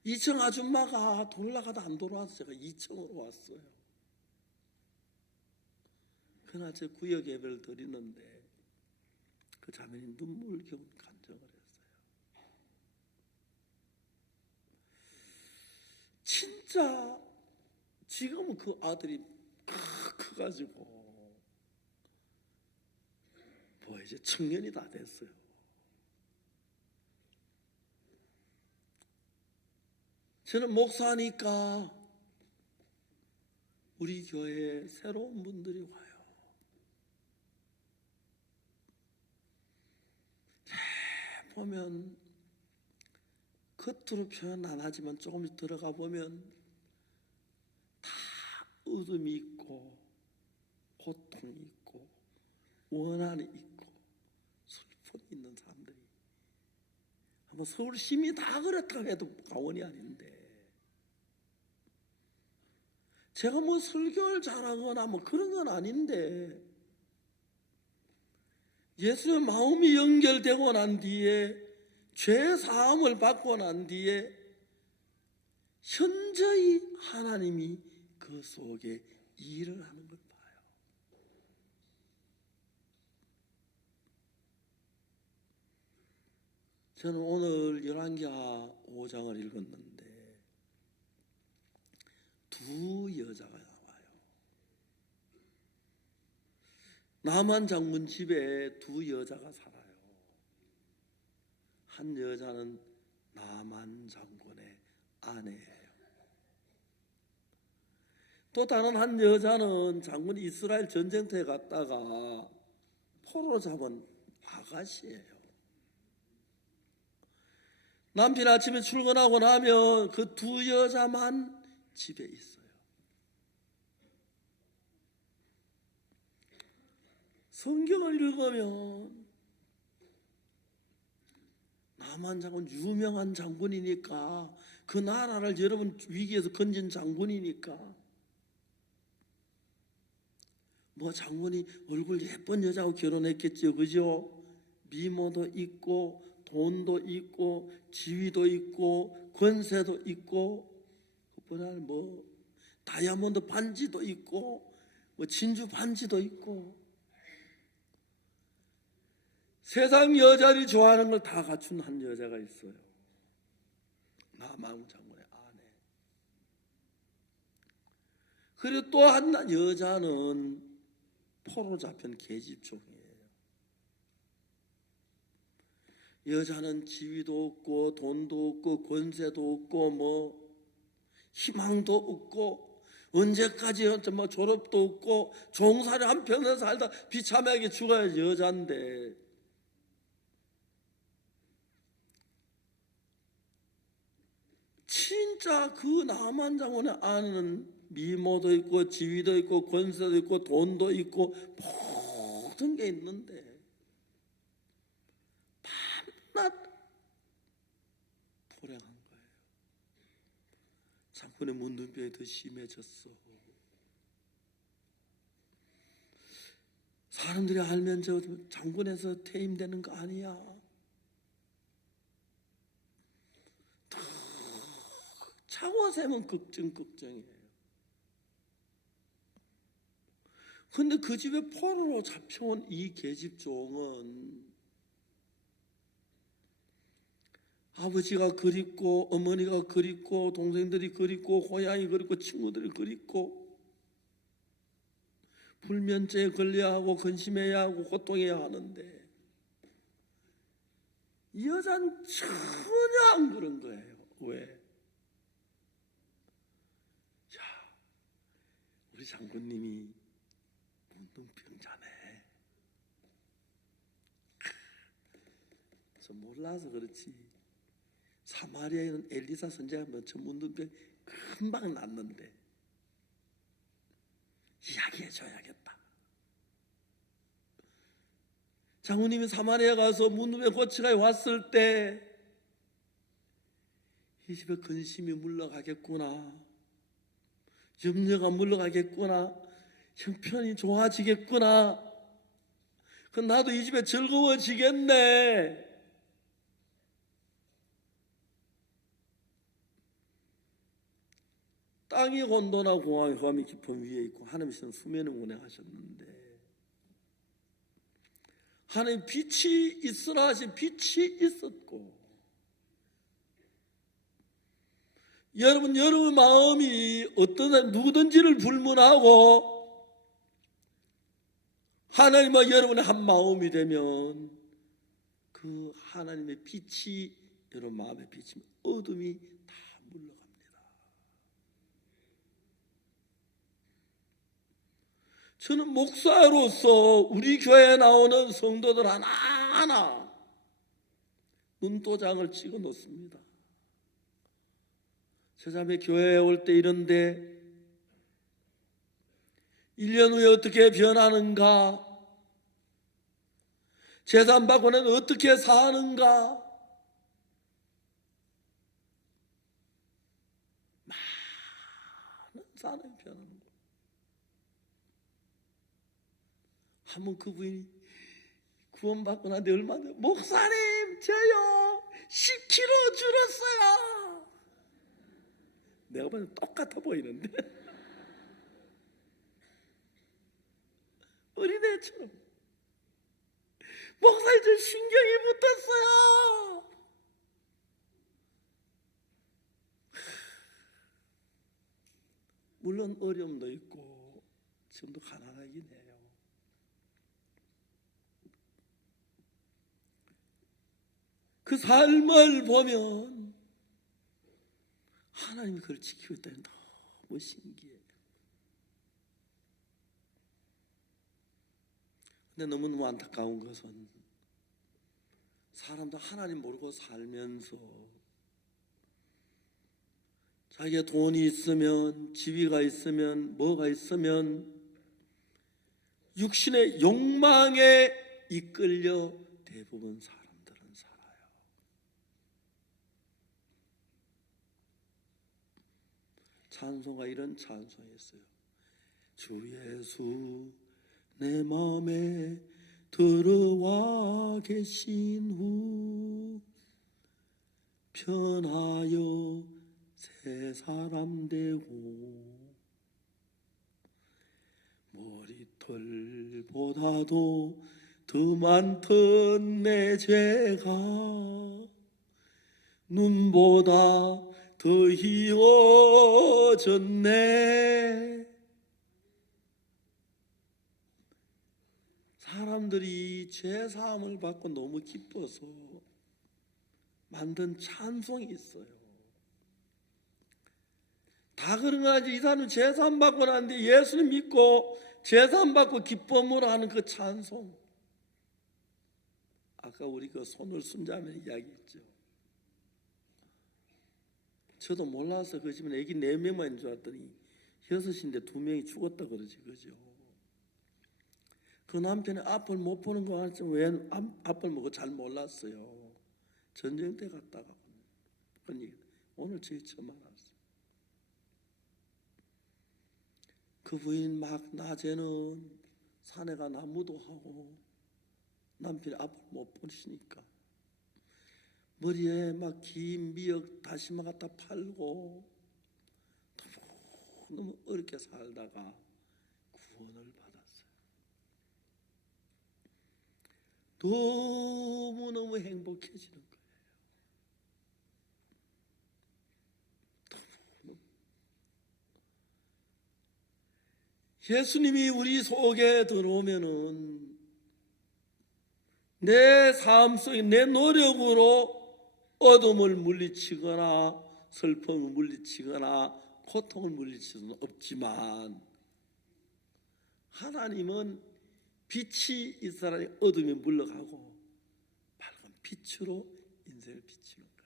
2층 아줌마가 돌아가다 안 돌아와서 제가 2층으로 왔어요. 그날 제 구역 예배를 드리는데 그 자매님 눈물겨운 간증을 했어요. 진짜 지금은 그 아들이 커가지고 뭐 이제 청년이 다 됐어요. 저는 목사니까 우리 교회에 새로운 분들이 와요. 보면 겉으로 표현 안 하지만 조금씩 들어가 보면 다 어둠이 있고 고통이 있고 원한이 있고 슬픔이 있는 사람들이 아마 서울 시민이 다 그렇다고 해도 과언이 아닌데 제가 뭐 설교를 잘하거나 뭐 그런 건 아닌데 예수의 마음이 연결되고 난 뒤에 죄 사함을 받고 난 뒤에 현저히 하나님이 그 속에 일을 하는 걸 봐요. 저는 오늘 열왕기하 5장을 읽었는데 두 여자가 나와요. 나만 장군 집에 두 여자가 살아요. 한 여자는 나만 장군의 아내예요. 또 다른 한 여자는 장군이 이스라엘 전쟁터에 갔다가 포로 잡은 아가씨예요. 남편 아침에 출근하고 나면 그 두 여자만 집에 있어요. 성경을 읽으면 나만 장군 유명한 장군이니까 그 나라를 여러분 위기에서 건진 장군이니까 뭐 장군이 얼굴 예쁜 여자하고 결혼했겠죠, 그죠? 미모도 있고 돈도 있고 지위도 있고 권세도 있고 그뿐 뭐 다이아몬드 반지도 있고 뭐 진주 반지도 있고 세상 여자들이 좋아하는 걸 다 갖춘 한 여자가 있어요. 나만 장군의 아내. 그리고 또 한 여자는 포로 잡힌 계집종이에요. 여자는 지위도 없고 돈도 없고 권세도 없고 뭐 희망도 없고 언제까지 뭐 졸업도 없고 종살이 한 평생 살다 비참하게 죽어야 여자인데 진짜 그 나만 장군의 아내는 미모도 있고 지위도 있고 권세도 있고 돈도 있고 모든 게 있는데 밤낮 불행한 거예요. 장군의 문둥병이 더 심해졌어. 사람들이 알면 저 장군에서 퇴임되는 거 아니야. 차고 세면 걱정이에요. 근데 그 집에 포로로 잡혀온 이 계집종은 아버지가 그립고 어머니가 그립고 동생들이 그립고 고향이 그립고 친구들이 그립고 불면증에 걸려야 하고 근심해야 하고 고통해야 하는데 이 여자는 전혀 안 그런 거예요. 왜? 자, 우리 장군님이 문둥병자네. 저 몰라서 그렇지. 사마리아에 있는 엘리사 선지자가 저 문둥병 금방 낫는데 이야기해 줘야겠다. 장모님이 사마리아 가서 문둥병 고치가 왔을 때 이 집에 근심이 물러가겠구나, 염려가 물러가겠구나, 형편이 좋아지겠구나, 그 나도 이 집에 즐거워지겠네. 땅이 혼돈하고 공황의 험이 깊은 위에 있고 하나님께서는 수면을 운행하셨는데 하나님 빛이 있으라 하신 빛이 있었고, 여러분 마음이 어떤 누구든지를 불문하고 하나님과 여러분의 한 마음이 되면 그 하나님의 빛이 여러분 마음에 비치면 어둠이 다 물러갑니다. 저는 목사로서 우리 교회에 나오는 성도들 하나하나 눈도장을 찍어 놓습니다. 제자매 교회에 올 때 이런데 1년 후에 어떻게 변하는가, 재산 받고는 어떻게 사는가, 많은 사람이 변하는 거예요. 한번 그 부인이 구원받고 난데 얼마 전에 목사님 저요 10kg 줄었어요. 내가 보면 똑같아 보이는데 어린애처럼 목사님 저 신경이 붙었어요. 물론 어려움도 있고 지금도 가난하긴 해요. 그 삶을 보면 하나님이 그걸 지키고 있다니 너무 신기해요. 근데 너무너무 안타까운 것은 사람도 하나님 모르고 살면서 자기가 돈이 있으면, 지위가 있으면, 뭐가 있으면 육신의 욕망에 이끌려 대부분 사람들은 살아요. 찬송가 이런 찬송이 있어요. 주 예수 내 마음에 들어와 계신 후 편하여 새 사람 되고 머리털보다도 더 많던 내 죄가 눈보다 더 희워졌네. 사람들이 죄사함을 받고 너무 기뻐서 만든 찬송이 있어요. 다 그런 거 아니지. 이 사람은 죄사함 받고 나는데 예수님 믿고 죄사함 받고 기쁨으로 하는 그 찬송. 아까 우리 그 손을 순자매 이야기 있죠. 저도 몰라서 그 집은 애기 4명만 있는 줄 알았더니 6인데 2명이 죽었다 그러지, 그죠? 그 남편이 앞을 못 보는 거 알지만 왜 앞을 보고 잘 몰랐어요. 전쟁 때 갔다가 그러니 오늘 저희 처음 알았어요. 그 부인 막 낮에는 산에 가 나무도 하고 남편이 앞을 못 보시니까 머리에 막 긴 미역 다시마 갖다 팔고 너무 어렵게 살다가 구원을 받았어요. 너무너무 행복해지는 거예요. 예수님이 우리 속에 들어오면은 내 삶 속에 내 노력으로 어둠을 물리치거나 슬픔을 물리치거나 고통을 물리칠 수는 없지만 하나님은 빛이 있어야 어둠이 물러가고 밝은 빛으로 인생을 비추는 거예요.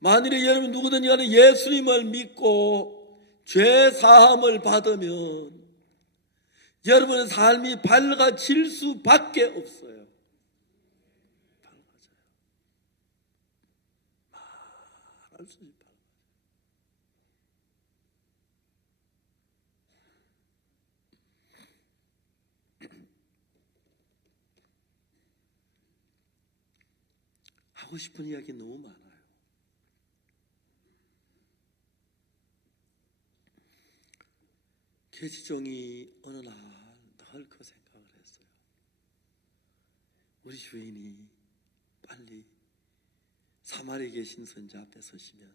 만일에 여러분 누구든지 간에 예수님을 믿고 죄 사함을 받으면 여러분의 삶이 밝아질 수밖에 없어요. 밝아져요. 말할 수 없이 밝아져요. 하고 싶은 이야기 너무 많아요. 계시종이 어느 날 늘 그 생각을 했어요. 우리 주인이 빨리 사마리아에 계신 선자 앞에 서시면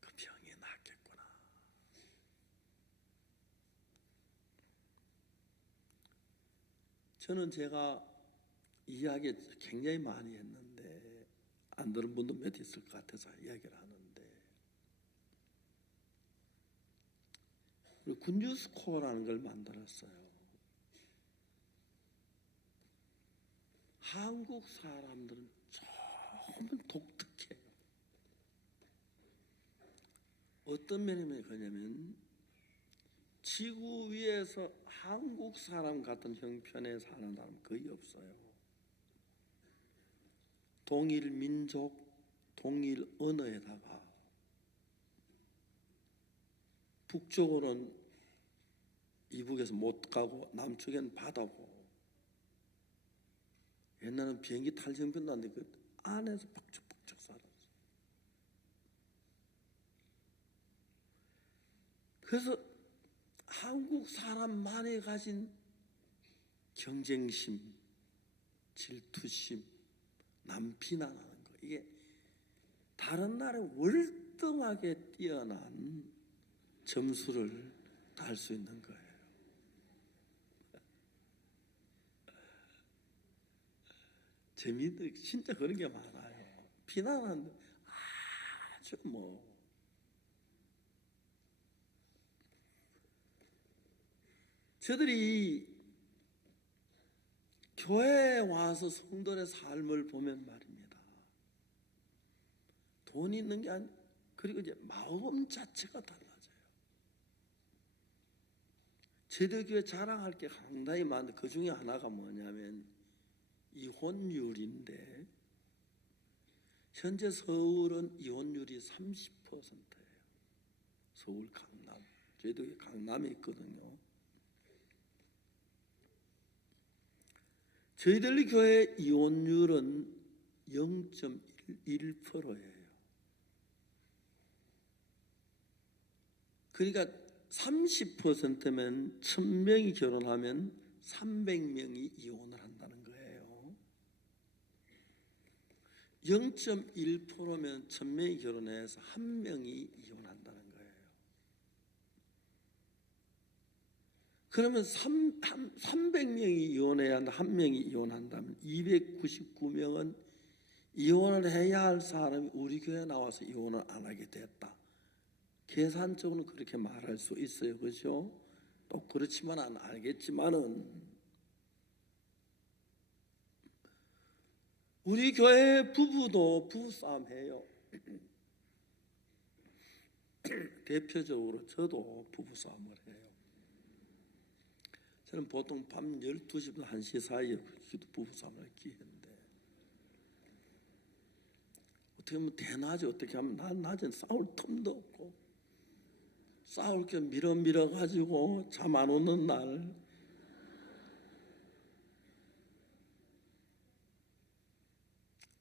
그 병이 낫겠구나. 저는 제가 이야기 굉장히 많이 했는데 안 들은 분도 몇 있을 것 같아서 이야기를 하는데, 군주 스코어라는 걸 만들었어요. 한국 사람들은 정말 독특해요. 어떤 면이 그러냐면 지구 위에서 한국 사람 같은 형편에 사는 사람 거의 없어요. 동일 민족, 동일 언어에다가 북쪽으로는 이북에서 못 가고 남쪽에는 바다고, 옛날에는 비행기 탈 정도는 안 돼. 그 안에서 벅적벅적 살았어요. 그래서 한국 사람만이 가진 경쟁심, 질투심, 남 비난하는 거, 이게 다른 나라에 월등하게 뛰어난 점수를 딸 수 있는 거예요. 재미있는 진짜 그런 게 많아요. 비난하는 아주 저들이 교회에 와서 성도의 삶을 보면 말입니다. 돈이 있는 게 아니고, 그리고 이제 마음 자체가 달라져요. 제대교회 자랑할 게 상당히 많은데 그 중에 하나가 뭐냐면 이혼율인데, 현재 서울은 이혼율이 30%예요. 서울 강남, 저희도 강남에 있거든요. 저희들 교회 이혼율은 0.1%예요. 그러니까 30%면 1000명이 결혼하면 300명이 이혼을 한다는 거예요. 0.1%면 1000명이 결혼해서 1명이 이혼한다는 거예요. 그러면 300명이 이혼해야 한다, 1명이 이혼한다면 299명은 이혼을 해야 할 사람이 우리 교회에 나와서 이혼을 안 하게 됐다. 계산적으로 그렇게 말할 수 있어요. 그렇죠? 또 그렇지만 안 알겠지만은 우리 교회 부부도 부부싸움 해요. 대표적으로 저도 부부싸움을 해요. 저는 보통 밤 12시부터 1시 사이에 부부싸움을 기했는데, 어떻게 하면 대낮에 어떻게 하면 낮엔 싸울 틈도 없고 싸울 게 밀어 가지고 잠 안 오는 날,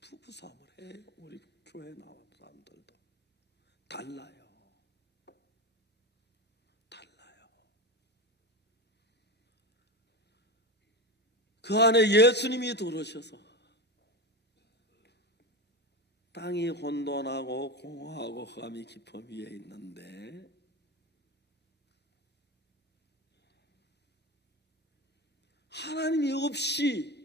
부부싸움을 해요. 우리 교회 나온 사람들도. 달라요. 그 안에 예수님이 들어오셔서 땅이 혼돈하고 공허하고 흑암이 깊음 위에 있는데 하나님이 없이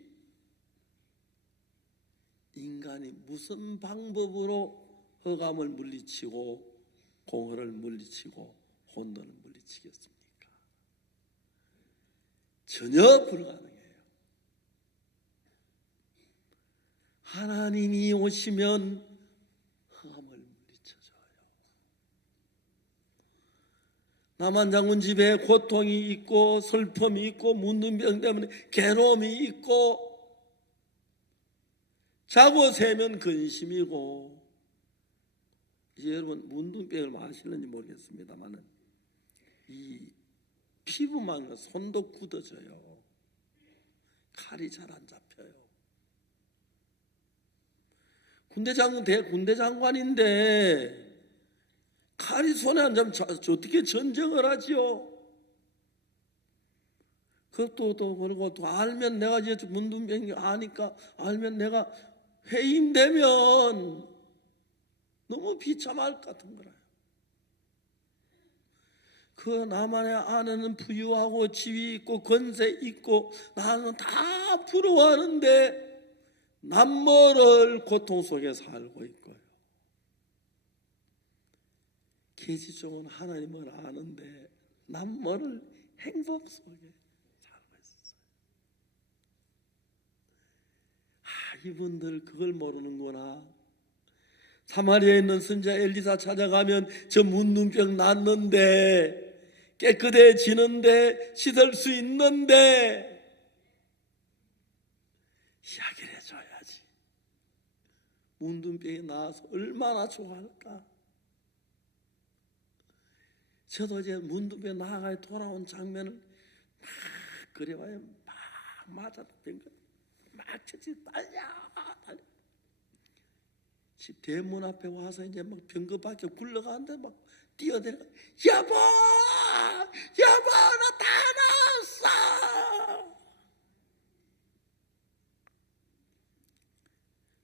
인간이 무슨 방법으로 흑암을 물리치고 공허를 물리치고 혼돈을 물리치겠습니까? 전혀 불가능해요. 하나님이 오시면 흑암을 물리쳐줘요. 남한 장군 집에 고통이 있고 슬픔이 있고 문둥병 때문에 괴로움이 있고 자고 세면 근심이고 이제 여러분 문둥병을 아시는지 모르겠습니다만은 이 피부만 손도 굳어져요. 칼이 잘 안 잡혀요. 군대 장관인데 칼이 손에 안 잡히면 어떻게 전쟁을 하지요? 그것도 그리고 또 알면 내가 이제 문둥병이 아니까 알면 내가 해임되면 너무 비참할 것 같은 거라요. 그 나만의 아내는 부유하고 지위 있고 권세 있고 나는 다 부러워하는데 남모를 고통 속에 살고 있고요. 계시종은 하나님을 아는데 남모를 행복 속에 살고 있었어요. 이분들 그걸 모르는구나. 사마리아에 있는 선지자 엘리사 찾아가면 저 문둥병 낫는데 깨끗해지는데 씻을 수 있는데 이야기를 해줘야지. 문둥병이 나와서 얼마나 좋아할까. 저도 이제 문둥병 나아가 돌아온 장면을 막 그려봐요. 막 맞아 막 쳐지 달려. 집 대문 앞에 와서 이제 막 병거밖에 굴러가는데 막 뛰어내려. 여보 나 다 나왔어.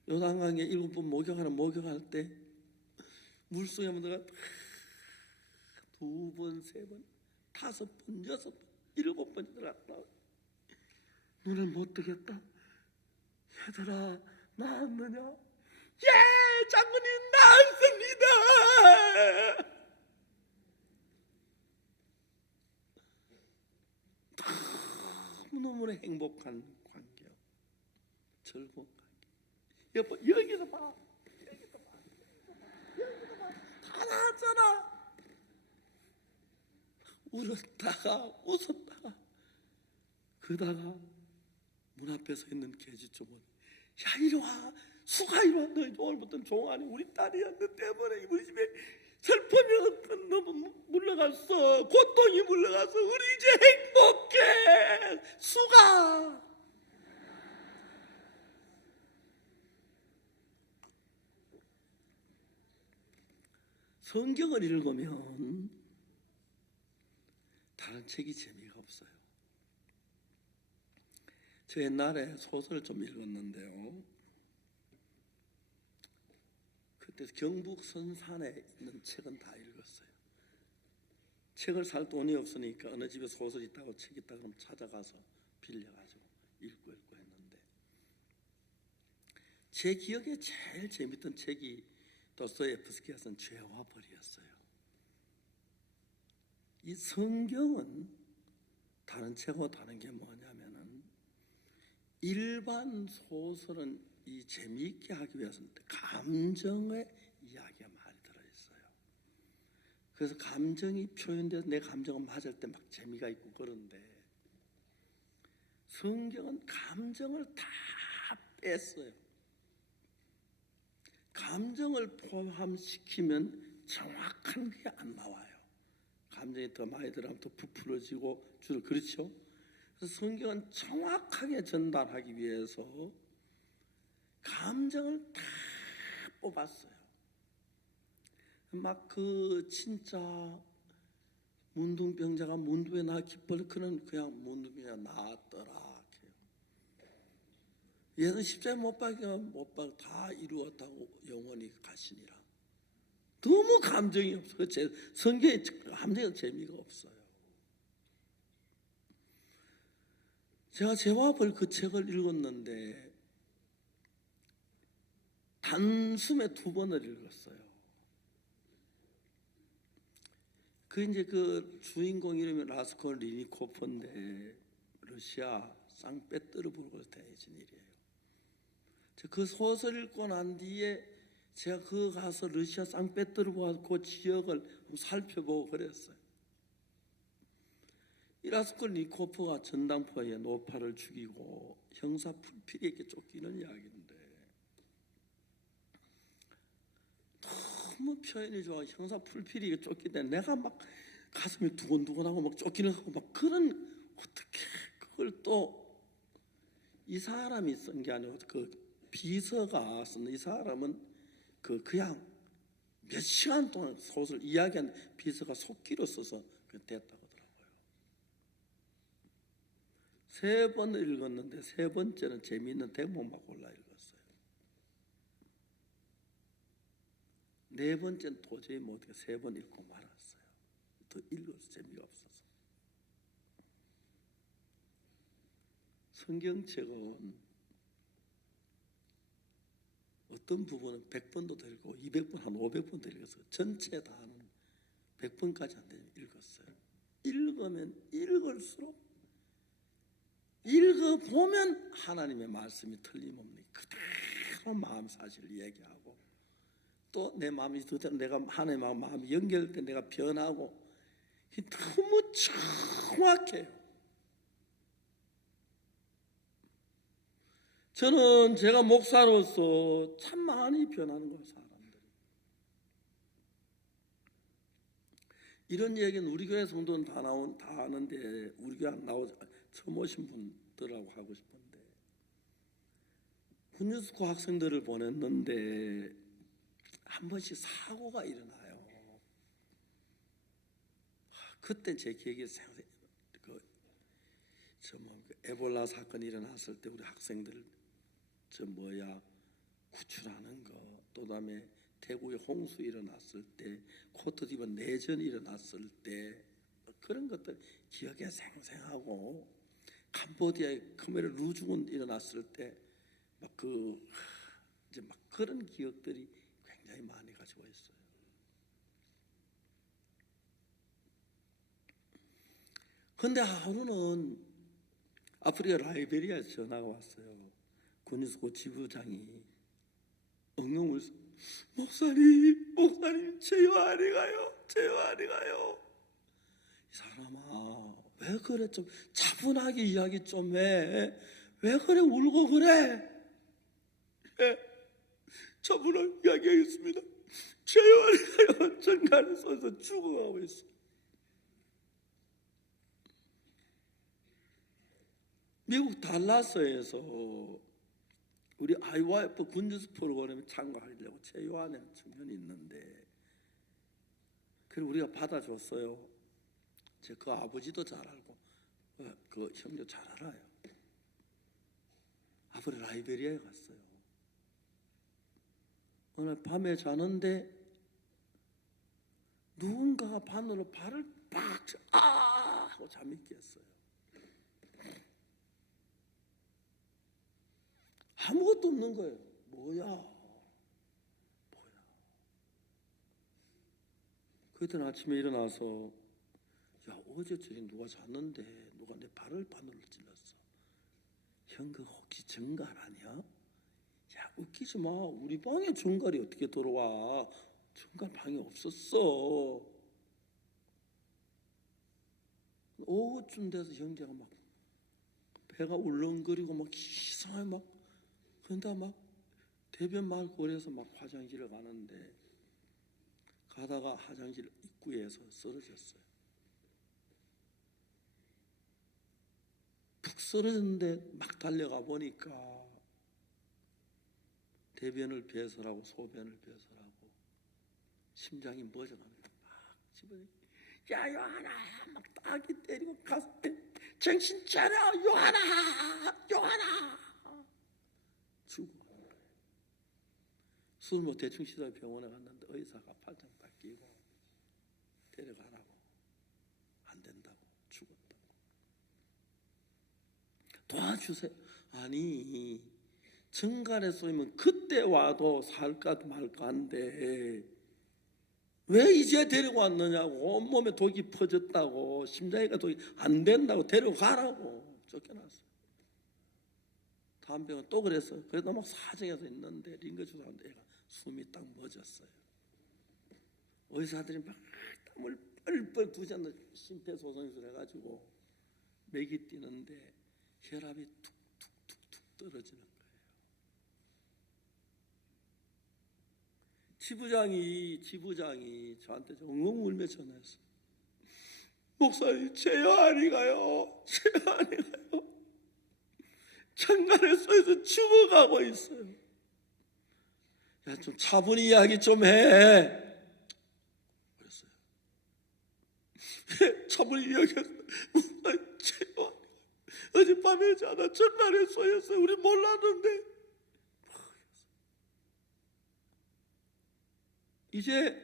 요단강에 7번 목욕할 때 물속에 들어가 2번, 3번, 5번, 6번, 7번 들어갔다. 눈을 못 뜨겠다. 얘들아 나았느냐? 예, 장군님 나았습니다. 너무너무 행복한 관계, 즐거운 관계. 여보 여기서 봐, 다 나왔잖아. 울었다가 웃었다가 그러다가 문 앞에 서 있는 계집종은 야 이리 와, 수가 이리 와. 너 오늘부터 종아니 우리 딸이었는데 때문에 우리 집에 슬픔이 너무 물러갔어. 고통이 물러가서 우리 이제 행복해. 수가. 성경을 읽으면 다른 책이 재미가 없어요. 저 옛날에 소설을 좀 읽었는데요. 그때 경북 선산에 있는 책은 다 읽었어요. 책을 살 돈이 없으니까 어느 집에 소설 있다고 책 있다 그러면 찾아가서 빌려가지고 읽고 했는데 제 기억에 제일 재밌던 책이 도스토옙스키가 쓴 죄와 벌이었어요. 이 성경은 다른 책하고 다른 게 뭐냐면은 일반 소설은 이 재미있게 하기 위해서는 감정의 이야기가 많이 들어있어요. 그래서 감정이 표현돼서 내 감정은 맞을 때 막 재미가 있고 그런데 성경은 감정을 다 뺐어요. 감정을 포함시키면 정확한 게 안 나와요. 감정이 더 많이 들어가면 더 부풀어지고 그렇죠? 그래서 성경은 정확하게 전달하기 위해서 감정을 다 뽑았어요. 막 그 진짜 문둥병자가 문두에 나 기뻐를 그는 그냥 문둥병자 나았더라. 얘는 십자가에 못 박혀 다 이루었다고 영원히 가시니라. 너무 감정이 없어. 성경에 감정이 재미가 없어요. 제가 죄와 벌 그 책을 읽었는데 단숨에 2번을 읽었어요. 그 이제 그 주인공 이름이 라스콜리니코프인데 러시아 상페테르부르크에서 대해진 일이에요. 그 소설 읽고 난 뒤에 제가 그 가서 러시아 상페테르부르크 그 지역을 살펴보고 그랬어요. 이 라스콜니코프가 전당포에 노파를 죽이고 형사 풀필에게 쫓기는 이야기인데 너무 표현이 좋아. 형사 풀필에게 쫓기는데 내가 막 가슴이 두근두근하고 막 쫓기는 하고 막 그런 어떻게 그걸 또 이 사람이 쓴 게 아니고 그 비서가 쓴 이 사람은 그냥 몇 시간 동안 소설 이야기한 비서가 속기로 써서 됐다고 하더라고요. 3번 읽었는데 3번째는 재미있는 대목만 골라 읽었어요. 4번째는 도저히 못해 3번 읽고 말았어요. 더 읽어서 재미가 없어서. 성경책은 어떤 부분은 100번도 더 읽고 200번 한 500번도 읽어서 전체 다는 100번까지 안 되면 읽었어요. 읽으면 읽을수록 읽어보면 하나님의 말씀이 틀림없는 그대로 마음 사실을 얘기하고 또 내 마음이 그대로 내가 하나님하고 마음이 연결될 때 내가 변하고 너무 정확해요. 저는 제가 목사로서 참 많이 변하는 거예요. 사람들이. 이런 얘기는 우리 교회 성도는 다 아는데 우리 교회 안 나오지 처음 오신 분들하고 하고 싶은데 군유스코 학생들을 보냈는데 한 번씩 사고가 일어나요. 그때 제 기억에 에볼라 사건이 일어났을 때 우리 학생들 구출하는 거, 또 다음에 대구에 홍수 일어났을 때, 코트디번 내전이 일어났을 때 그런 것들 기억에 생생하고 캄보디아의 khmer 루중은 일어났을 때 막 그런 기억들이 굉장히 많이 가지고 있어요. 근데 하루는 아프리카 라이베리아에서 전화가 왔어요. 군유스코 지부장이 엉엉 울면서 목사님 제요안에 가요. 이 사람아 왜 그래 좀 차분하게 이야기 좀 해. 왜 그래 울고 그래? 예, 차분하게 이야기하겠습니다. 제요안에 가요. 정갈에 서서 죽어가고 있어. 미국 달라스에서 우리 IYF 군주스 프로그램에 참가하려고 최요한의 청년이 있는데 그걸 우리가 받아줬어요. 제 그 아버지도 잘 알고 그 형도 잘 알아요. 아버지 라이베리아에 갔어요. 오늘 밤에 자는데 누군가가 바늘로 발을 팍 하고 잠이 깼어요. 아무것도 없는 거예요. 뭐야. 그때 아침에 일어나서 야 어제 저기 누가 잤는데 누가 내 발을 바늘로 찔렀어. 형 그 혹시 정갈 아니야? 야 웃기지 마. 우리 방에 정갈이 어떻게 들어와. 정갈 방에 없었어. 오후쯤 돼서 형제가 막 배가 울렁거리고 막 이상하게 막 그런데 막 대변 말고 그래서 막 화장실을 가는데 가다가 화장실 입구에서 쓰러졌어요. 푹 쓰러졌는데 막 달려가 보니까 대변을 배설하고 소변을 배설하고 심장이 멎어갑니다. 막 집어넣어. 야 요한아, 막 따기 때리고 가서 정신 차려 요한아, 요한아. 죽어. 술 뭐 대충 시다 병원에 갔는데 의사가 팔짱 딱 끼고 데려가라고. 안 된다고. 죽었다고. 도와주세요. 아니 정갈에 쏘이면 그때 와도 살까 말까 한데 왜 이제 데려왔느냐고. 온몸에 독이 퍼졌다고. 심장이가 독이 안 된다고 데려가라고 쫓겨났어. 다음 병은 또 그랬어. 그래도 막 사정해서 있는데 링거주사한테 애가 숨이 딱 멎었어요. 의사들이 막 땀을 뻘뻘 부잖아. 심폐소생술 해가지고 맥이 뛰는데 혈압이 툭툭툭툭 떨어지는 거예요. 지부장이 저한테 엉엉 울며 전화했어. 목사님, 제 요한이가요. 창간에 쏘여서 죽어가고 있어요. 야, 좀 차분히 이야기 좀 해. 그랬어요. 차분히 이야기했어. 제 요한이가 어젯밤에 자다 창간에 쏘였어요. 우리 몰랐는데. 이제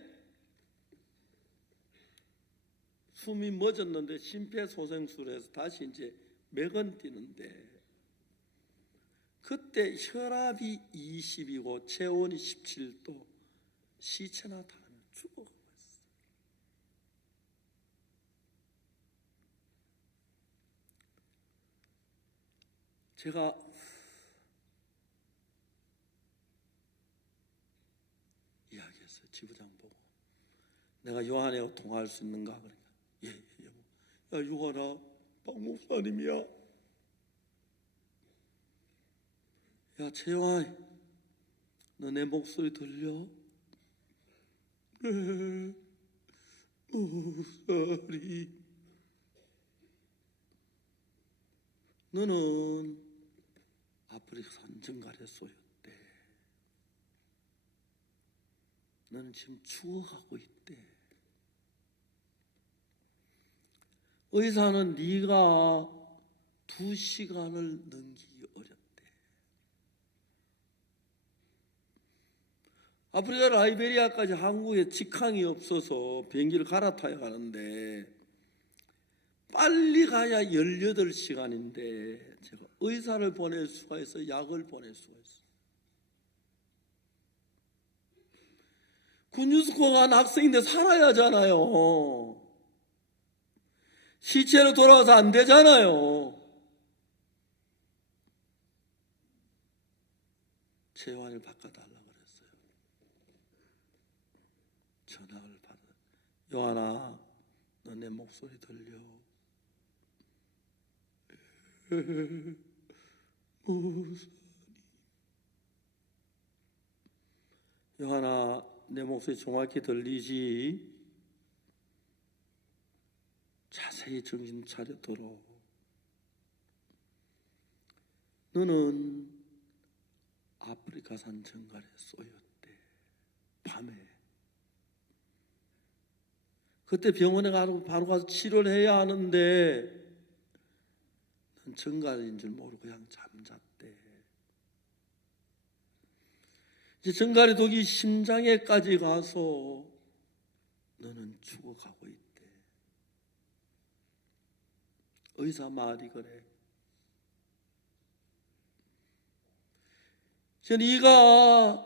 숨이 멎었는데 심폐소생술에서 다시 이제 맥은 뛰는데 그때 혈압이 20이고 체온이 17도, 시체나 다하면 죽어가고 있어요. 제가 이야기했어요. 지부장 보고. 내가 요한하고 통화할 수 있는가? 그러니까 예, 여보. 야 요한아, 박 목사님이야. 야 채영아, 너 내 목소리 들려? 네, 목소리. 너는 아프리카 산정갈에 쏘였대. 너는 지금 죽어가고 있대. 의사는 네가 2시간을 넘기기 어렵대. 아프리카 라이베리아까지 한국에 직항이 없어서 비행기를 갈아타야 가는데 빨리 가야 18시간인데 제가 의사를 보낼 수가 있어, 약을 보낼 수가 있어. 군유스코 간 학생인데 살아야 하잖아요. 시체로 돌아와서 안 되잖아요. 재환을 바꿔달라고 그랬어요. 전화를 받아. 요한아, 너 내 목소리 들려? 요한아, 내 목소리 정확히 들리지? 자세히 정신 차려도록. 너는 아프리카산 정갈에 쏘였대. 밤에. 그때 병원에 가서 바로 가서 치료를 해야 하는데 넌 정갈인 줄 모르고 그냥 잠잤대. 이제 정갈의 독이 심장에까지 가서 너는 죽어가고 있대. 의사 말이 그래. 네가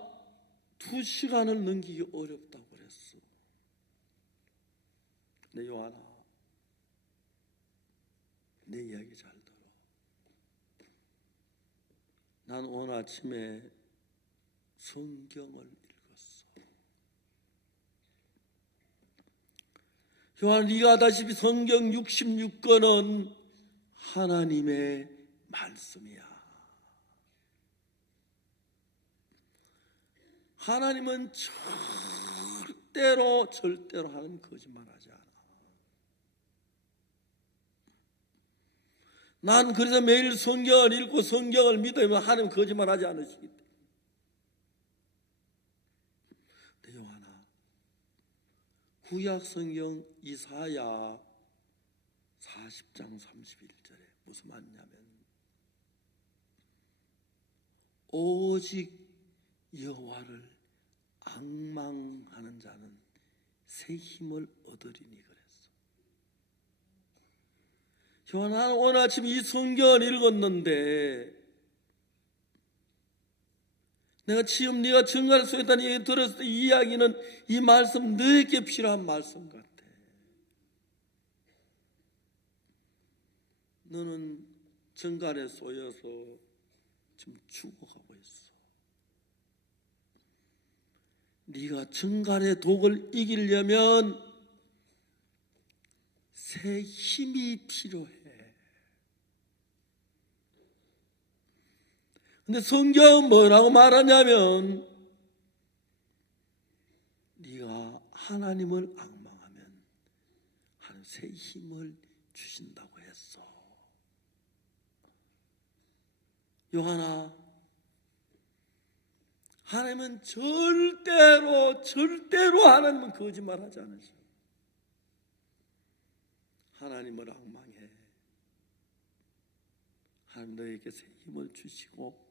2시간을 넘기기 어렵다고 그랬어. 근데 요한아, 내 이야기 잘 들어. 난 오늘 아침에 성경을 읽었어. 요한, 네가 아다시피 성경 66권은 하나님의 말씀이야. 하나님은 절대로 하나님 거짓말하지 않아. 난 그래서 매일 성경을 읽고 성경을 믿으면 하나님 거짓말하지 않으시기 때문에. 근데 요한아, 구약 성경 이사야 40장 31절에 무슨 말이냐면 오직 여호와를 앙망하는 자는 새 힘을 얻으리니 그랬어. 나는 오늘 아침 이 성경을 읽었는데 내가 지금 네가 증거할 수 있다는 얘기 들었을 때 이 이야기는 이 말씀 너에게 필요한 말씀 같아. 너는 증거에 쏘여서 지금 죽어가고 있어. 네가 증거의 독을 이기려면 새 힘이 필요해. 근데 성경은 뭐라고 말하냐면 네가 하나님을 앙망하면 하나님 새 힘을 주신다고 했어. 요한아, 하나님은 절대로 하나님은 거짓말하지 않으셔. 하나님을 앙망해. 하나님 너에게 새 힘을 주시고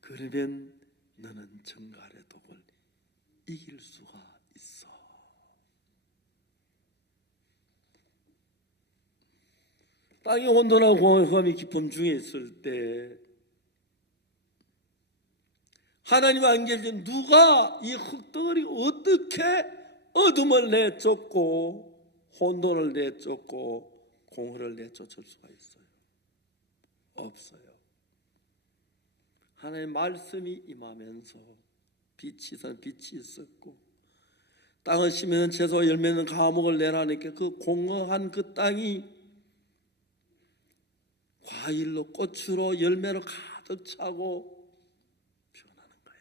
그러면 너는 정갈의 독을 이길 수가 있어. 땅이 혼돈하고 공허함이 깊음 중에 있을 때 하나님 안 계신 누가 이 흙덩어리 어떻게 어둠을 내쫓고 혼돈을 내쫓고 공허를 내쫓을 수가 있어요? 없어요. 하나님의 말씀이 임하면서 빛이 있었고 땅을 심으면 채소와 열매는 감옥을 내라니까 그 공허한 그 땅이 과일로 꽃으로 열매로 가득 차고 변하는 거야.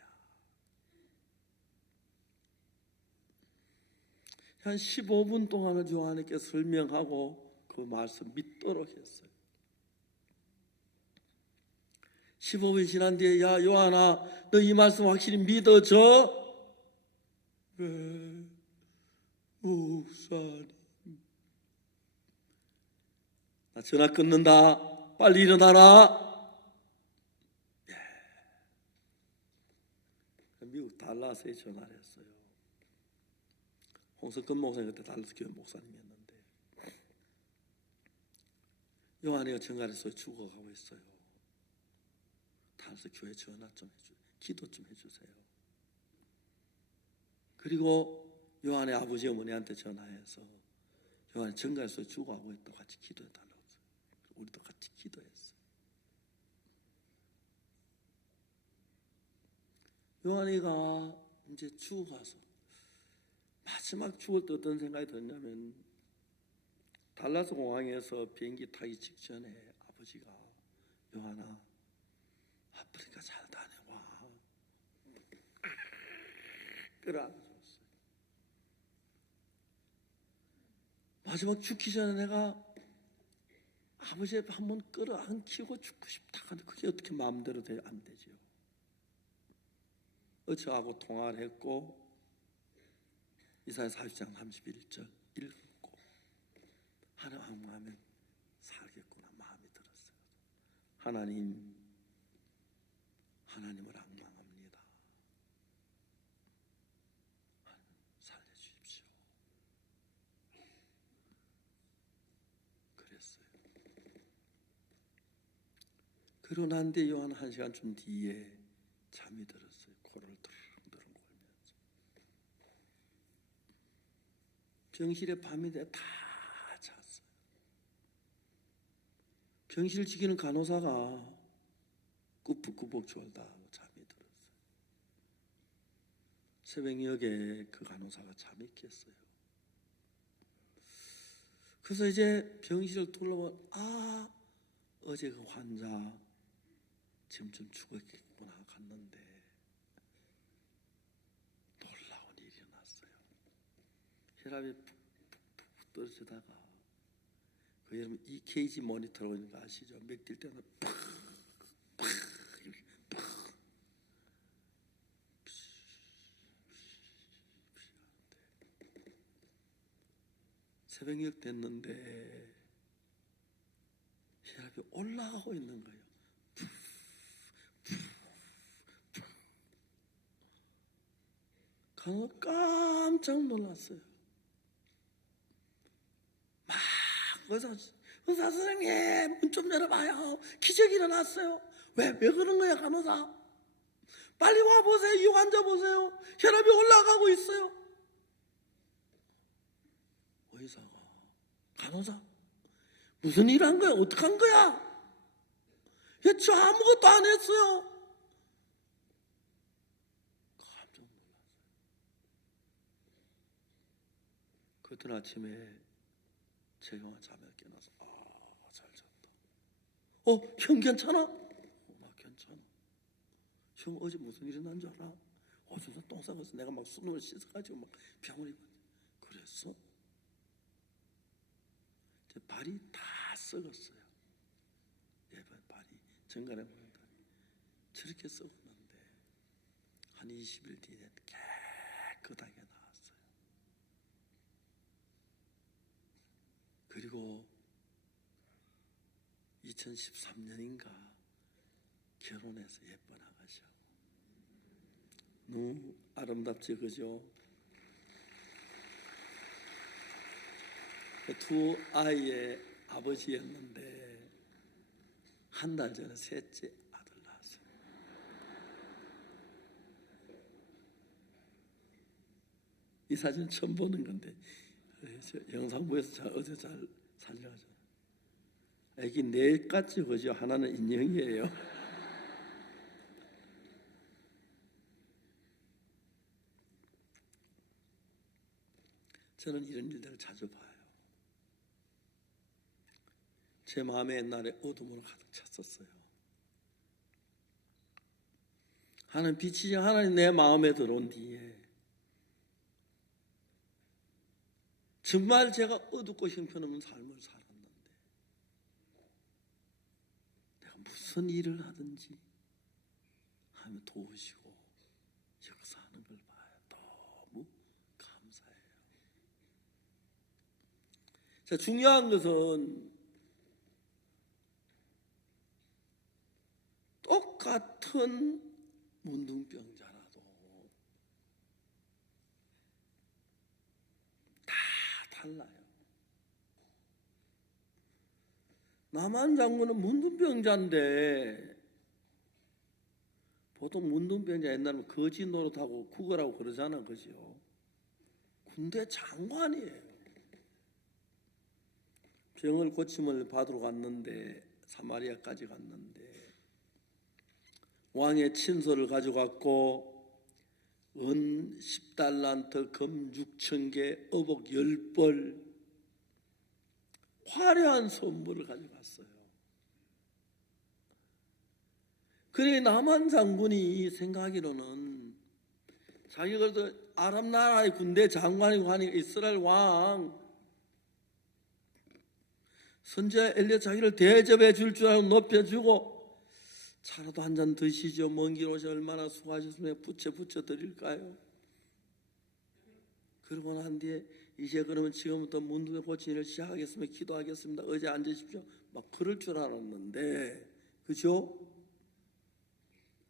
한 15분 동안은 요한에게 설명하고 그 말씀 믿도록 했어요. 15분 지난 뒤에 야 요한아 너 이 말씀 확실히 믿어져? 네 목사님. 나 전화 끊는다. 빨리 일어나라. 예. 미국 달라스에 전화를 했어요. 홍석근 목사님 그때 달라스 교회 목사님이었는데 요한이가 정갈에서 죽어가고 있어요. 달라스 교회 전화 좀 해주세요. 기도 좀 해주세요. 그리고 요한의 아버지 어머니한테 전화해서 요한이 정갈에서 죽어가고 있다고 같이 기도해달라고 했어요. 우리도 같이 기도했어요. 요한이가 이제 죽어가서 마지막 죽을 때 어떤 생각이 들었냐면 달라스 공항에서 비행기 타기 직전에 아버지가 요한아 아프리카 잘 다녀와 끌어안아줬어요. 마지막 죽기 전에 내가 아버지 앞에 한번 끌어안기고 죽고 싶다 하는데 그게 어떻게 마음대로 안 되지요. 저하고 통화를 했고 이사야 40장 31절 읽고 하나님 앙망하면 살겠구나 마음이 들었어요. 하나님을 앙망합니다. 살려주십시오. 그랬어요. 그러고 난 뒤에 요한 1시간쯤 뒤에 잠이 들었어요. 코를 드렁드렁 걸면서 병실에 밤이 돼 다 잤어요. 병실 지키는 간호사가 꾸벅꾸벅 졸다 하고 잠이 들었어요. 새벽녘에 그 간호사가 잠이 깼어요. 그래서 이제 병실을 둘러보면 어제 그 환자 지금쯤 죽었겠구나 갔는데 놀라운 일이 났어요. 혈압이 푹푹푹 떨어지다가 그 여러분 EKG 모니터로 있는 거 아시죠? 맥 뛸 때는 팍 이렇게 팍 새벽녘 됐는데 혈압이 올라가고 있는 거예요. 간호사 깜짝 놀랐어요. 막 의사 선생님 문 좀 열어봐요. 기적이 일어났어요. 왜 그런 거야 간호사? 빨리 와보세요. 이 환자 보세요. 혈압이 올라가고 있어요. 의사가 간호사 무슨 일 한 거야? 어떡한 거야? 저 아무것도 안 했어요. 깜짝 놀랐어요. 그때 아침에 제가 잠에 깨어나서 잘 잤다. 형 괜찮아? 나 괜찮아. 형 어제 무슨 일이 난 줄 알아? 어디서 똥 싸가서 내가 막 수능을 씻어가지고 막 병을 입었지. 그랬어? 제 발이 다 썩었어요. 발이 정갈에 보는데 저렇게 썩었는데 한 20일 뒤에 깨끗하게 나왔어요. 그리고 2013년인가 결혼해서 예쁜 아가씨하고 너무 아름답지 그죠? 두 아이의 아버지였는데 한 달 전에 셋째 아들 낳았어요. 이 사진 처음 보는 건데 영상부에서 어제 잘 살려가지고 애기 넷같이 그죠? 하나는 인형이에요. 저는 이런 일들을 자주 봐요. 제 마음에 옛날에 어둠으로 가득 찼었어요. 하나님 빛이신 하나님 내 마음에 들어온 뒤에 정말 제가 어둡고 형편없는 삶을 살았는데 내가 무슨 일을 하든지 하나님 도우시고 역사하는 걸 봐요. 너무 감사해요. 자, 중요한 것은 똑같은 문둥병자라도 다 달라요. 남한 장군은 문둥병자인데 보통 문둥병자 옛날에 거지 노릇하고 구걸하고 그러잖아, 그죠? 군대 장관이에요. 병을 고침을 받으러 갔는데 사마리아까지 갔는데 왕의 친서를 가져갔고 은 10달란트, 금 6,000개, 어복 10벌 화려한 선물을 가져갔어요. 그래 남한 장군이 생각하기로는 자기가 그래도 아랍 나라의 군대 장관이고 하니까 이스라엘 왕 선지자 엘리야 자기를 대접해 줄 알고 높여주고 차라도 한 잔 드시죠. 먼 길 오셔 얼마나 수고하셨으면 부채 드릴까요? 그러고 난 뒤에 이제 그러면 지금부터 문둥에 고친 일을 시작하겠습니다. 기도하겠습니다. 어제 앉으십시오. 막 그럴 줄 알았는데 그죠?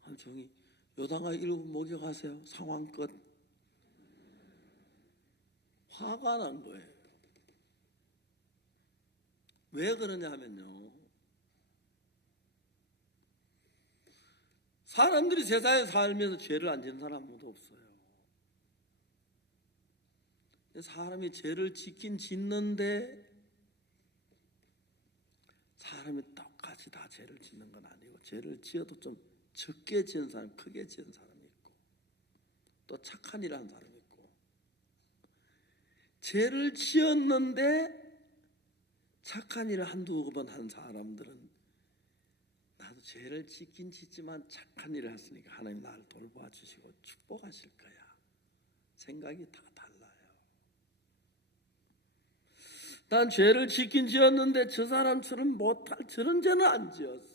하루 종일 요단강 일곱 목욕하세요. 상황 끝. 화가 난 거예요. 왜 그러냐 하면요, 사람들이 세상에 살면서 죄를 안 지는 사람 아무도 없어요. 사람이 죄를 짓긴 짓는데 사람이 똑같이 다 죄를 짓는 건 아니고 죄를 지어도 좀 적게 지은 사람, 크게 지은 사람이 있고 또 착한 일 하는 사람이 있고 죄를 지었는데 착한 일을 한두 번 한 사람들은 나도 죄를 짓긴 짓지만 착한 일을 했으니까 하나님 나를 돌봐 주시고 축복하실 거야 생각이 다 달라요. 난 죄를 짓긴 지었는데 저 사람처럼 못할 저런 죄는 안 지었어.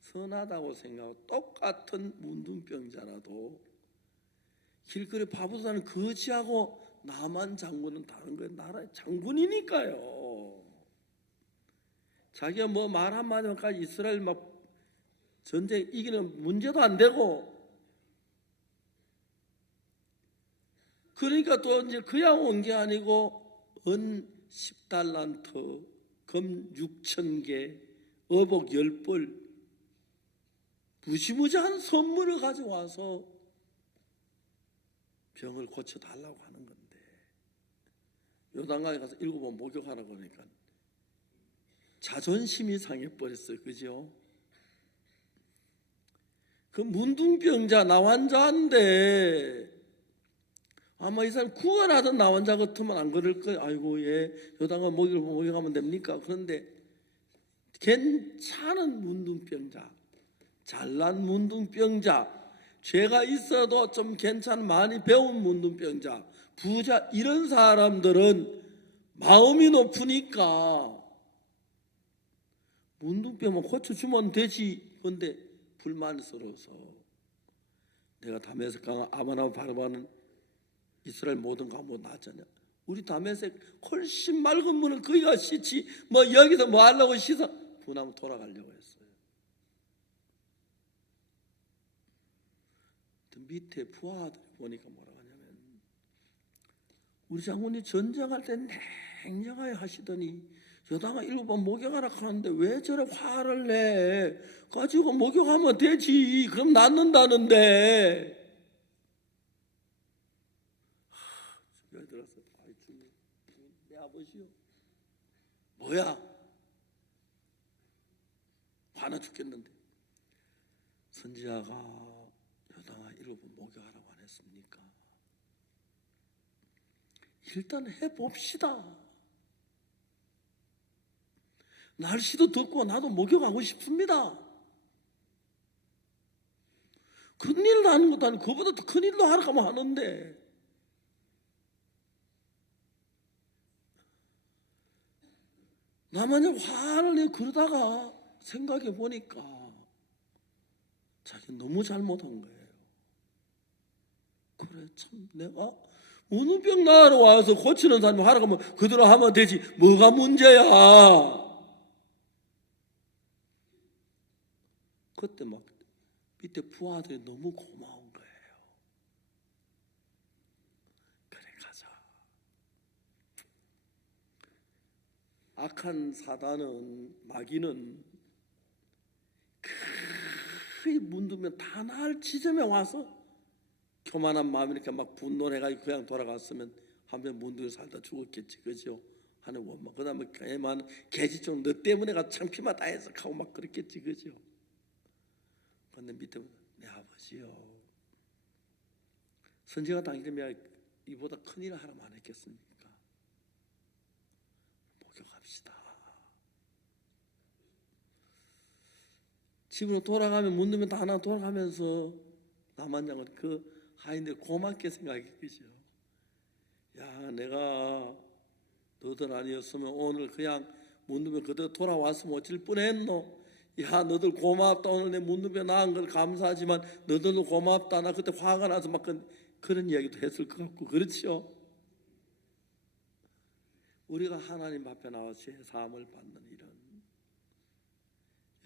선하다고 생각하고 똑같은 문둥병자라도 길거리 바보사는 거지하고 나만 장군은 다른 거예요. 나라의 장군이니까요. 자기가 뭐 말 한마디만까지 이스라엘 막 전쟁 이기는 문제도 안 되고, 그러니까 또 이제 그냥 온 게 아니고 은 10달란트, 금 6,000개, 어복 10벌, 무지무지한 선물을 가져와서 병을 고쳐달라고 하는 건데, 요단강에 가서 7번 목욕하라고 하니까 자존심이 상해버렸어요. 그죠? 그 문둥병자 나환자인데 아마 이 사람 구원하던 나환자 같으면 안 그럴 거예요. 아이고, 예, 요단강 목욕하면 됩니까? 그런데 괜찮은 문둥병자, 잘난 문둥병자, 죄가 있어도 좀 괜찮은 많이 배운 문둥병자, 부자, 이런 사람들은 마음이 높으니까 문둥병만 고쳐주면 되지. 그런데 불만스러워서 내가 다메섹 강 아마나 바르바는 이스라엘 모든 강보다 낫잖냐. 우리 다메섹 훨씬 맑은 물은 거기가 씻지, 뭐 여기서 뭐 하려고 씻어? 분하면 돌아가려고 했어요. 밑에 부하들이 보니까 뭐라고 하냐면, 우리 장군이 전쟁할 때 냉정하게 하시더니 여당아 7번 목욕하라 하는데 왜 저래 화를 내? 가지고 목욕하면 되지. 그럼 낫는다는데. 여기 들어서 아이 주님, 내 아버지요. 뭐야? 화나 죽겠는데. 선지자가 여당아 7번 목욕하라고 안 했습니까? 일단 해봅시다. 날씨도 덥고 나도 목욕하고 싶습니다. 큰일도 하는 것도 아니고 그보다 더 큰일도 하라고 하는데, 나만이 화를 내고 그러다가 생각해 보니까 자기 너무 잘못한 거예요. 그래, 참 내가 문우병 나으러 와서 고치는 사람이 하라고 하면 그대로 하면 되지, 뭐가 문제야. 그때 막 밑에 부하들이 너무 고마운 거예요. 그래, 가자. 악한 사단은, 마귀는 거의 문두면 다 나을 지점에 와서 교만한 마음이니까 막 분노를 해가지고 그냥 돌아갔으면 한편 문두에 살다 죽었겠지. 그죠? 하는 원망. 그 다음에 개만 개지처럼 너 때문에 가 창피만 다 해서 하고 막 그랬겠지. 그죠? 근데 밑에 내 아버지요, 선지가 당기면 이보다 큰일을 하라면 안 했겠습니까? 목욕합시다. 집으로 돌아가면 묻으면 다 하나 돌아가면서 남한장은 그 하인들 고맙게 생각했겠죠. 야, 내가 너들 아니었으면 오늘 그냥 묻으면 그대로 돌아왔으면 어쩔 뻔했노. 야, 너들 고맙다. 오늘 내 문둥병 나은 걸 감사하지만 너들도 고맙다. 나 그때 화가 나서 막 그런 이야기도 했을 것 같고. 그렇죠? 우리가 하나님 앞에 나와서 죄 사함을 받는 일은,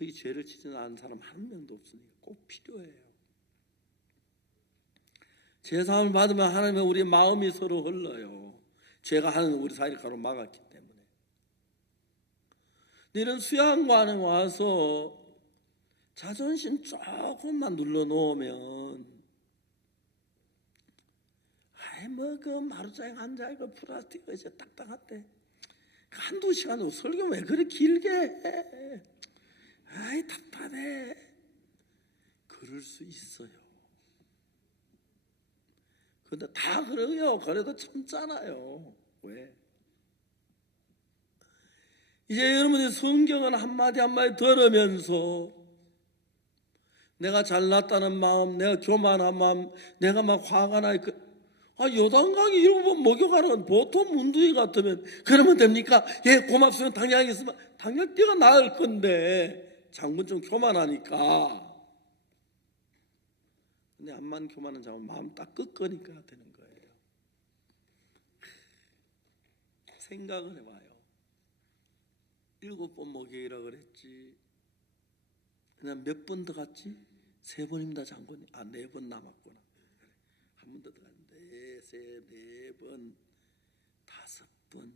여기 죄를 지지 않은 사람 한 명도 없으니까 꼭 필요해요. 죄 사함을 받으면 하나님은 우리 마음이 서로 흘러요. 죄가 하는 우리 사이를 가로막았기 때문에. 이런 수양관에 와서 자존심 조금만 눌러놓으면, 아이 뭐 그 마루장에 앉아 그 플라스틱 이제 딱딱한데 한두 시간 설교 왜 그렇게 길게 해? 아이 답답해. 그럴 수 있어요. 근데 다 그래요. 그래도 참잖아요. 왜? 이제 여러분이 성경을 한마디 한마디 들으면서 내가 잘났다는 마음, 내가 교만한 마음, 내가 막 화가 나, 요단강이 이런 거 목욕하는 보통 문둥이 같으면 그러면 됩니까? 예, 고맙습니다. 당연히 하겠습니다. 당연히 뛰가 나을 건데 장군 좀 교만하니까. 근데 암만 교만한 장군 마음 딱 끄끄니까 되는 거예요. 생각을 해봐요. 7번 목욕이라 그랬지. 그냥 몇 번 더 갔지? 3번입니다, 장군님. 4번 남았구나. 한 번 더 들어갔는데 4번, 5번,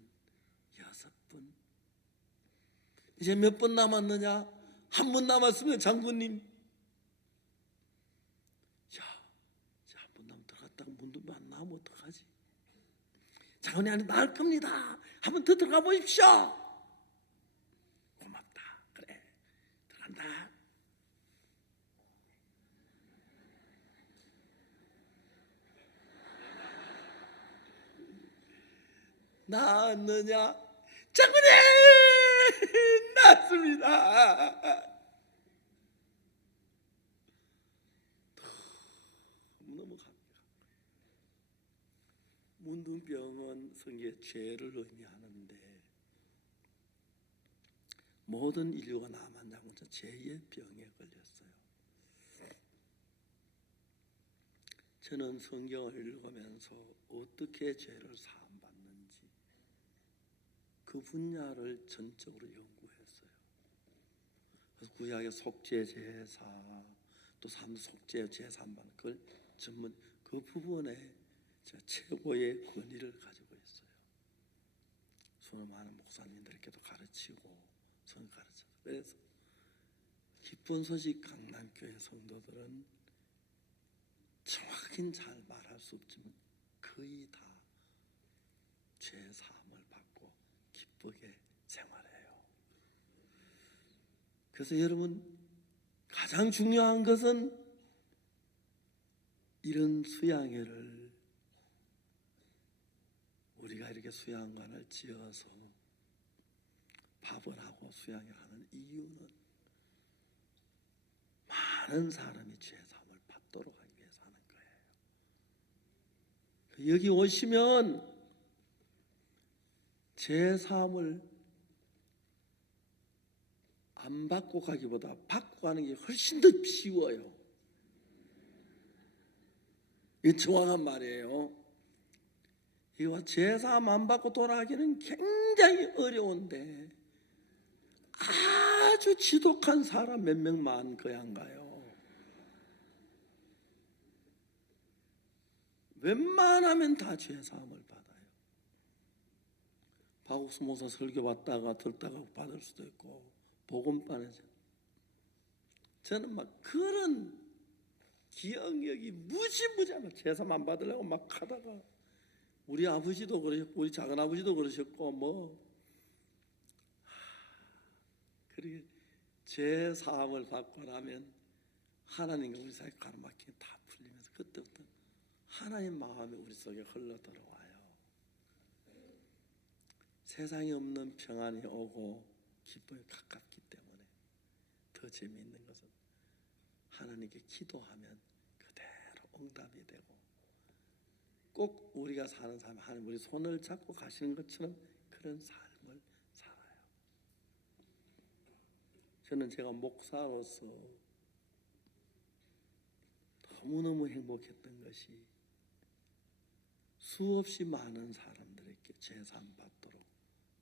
6번. 이제 몇 번 남았느냐? 한 번 남았으면 장군님. 야, 이제 한 번 남면 들어갔다가 문도 안 나오면 어떡하지? 장군님 안에 나을 겁니다. 한 번 더 들어가 보십시오. 고맙다. 그래, 들어간다. 나았느냐? 장군님! 나았습니다. 너무 감격. 문둥병은 성경에 죄를 의미하는데 모든 인류가 남한 자군자 죄의 병에 걸렸어요. 저는 성경을 읽으면서 어떻게 죄를 사함받는지 그 분야를 전적으로 연구했어요. 그래서 구약의 속죄 제사, 또 속죄 제사함받는 그걸 전문 그 부분에 제가 최고의 권위를 가지고 있어요. 수많은 목사님들에게도 가르치고 전 가르쳐요. 그래서 기쁜 소식 강남교회 성도들은 정확히 잘 말할 수 없지만 거의 다 죄 사함을 받고 기쁘게 생활해요. 그래서 여러분 가장 중요한 것은 이런 수양회를 우리가 이렇게 수양관을 지어서 밥을 하고 수양회를 하는 이유는 많은 사람이 죄 사함을 받도록 하기 위해서 하는 거예요. 여기 오시면 죄 사함을 안 받고 가기보다 받고 가는 게 훨씬 더 쉬워요. 이게 정확한 말이에요. 이거 죄 사함 안 받고 돌아가기는 굉장히 어려운데 아주 지독한 사람 몇 명만 거양가요. 웬만하면 다 죄 사함을 받아요. 박옥수 목사 설교 받다가 들다가 받을 수도 있고 복음반에서 저는 막 그런 기억력이 무지무지하면 죄 사함 안 받으려고 막 하다가 우리 아버지도 그러셨고 우리 작은 아버지도 그러셨고 그렇게 죄 사함을 받고 나면 하나님과 우리 사이에 가로막히게 다 풀리면서 그때부터 하나님 마음이 우리 속에 흘러 들어와요. 세상에 없는 평안이 오고 기쁨이 가깝기 때문에 더 재미있는 것은 하나님께 기도하면 그대로 응답이 되고 꼭 우리가 사는 삶 하나님 우리 손을 잡고 가시는 것처럼 그런 삶을 살아요. 저는 제가 목사로서 너무너무 행복했던 것이 수없이 많은 사람들에게 재산 받도록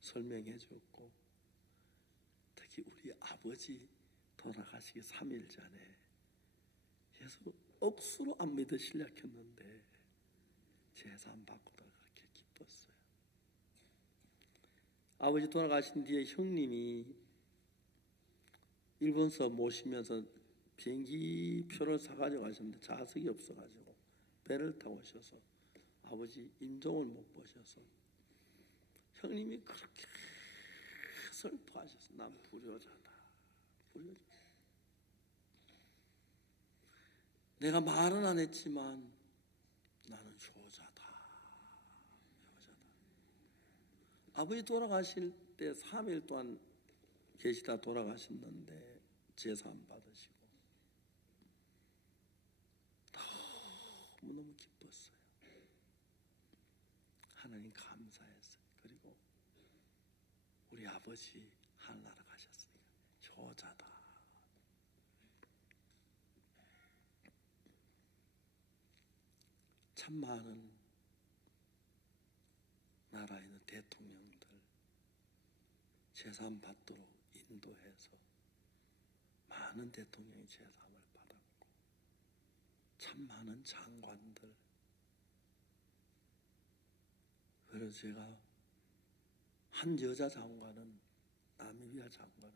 설명해 줬고 특히 우리 아버지 돌아가시기 3일 전에 계속 억수로 안 믿으시려 했는데 재산 받고도 그렇게 기뻤어요. 아버지 돌아가신 뒤에 형님이 일본서 모시면서 비행기 표를 사가지고 가셨는데 좌석이 없어가지고 배를 타고 오셔서 아버지 임종을 못 보셔서 형님이 그렇게 슬퍼하셔서 난 불효자다. 내가 말은 안 했지만 나는 효자다. 아버지 돌아가실 때 3일 동안 계시다 돌아가셨는데 제사 받으시고 너무너무 기뻤어요. 하나님 감사했어요. 그리고 우리 아버지 하늘나라 가셨으니까 효자다. 참 많은 나라에 있는 대통령들 제사함 받도록 인도해서 많은 대통령이 제사함을 받았고 참 많은 장관들, 그래서 제가 한 여자 장관은, 나미비아 장관은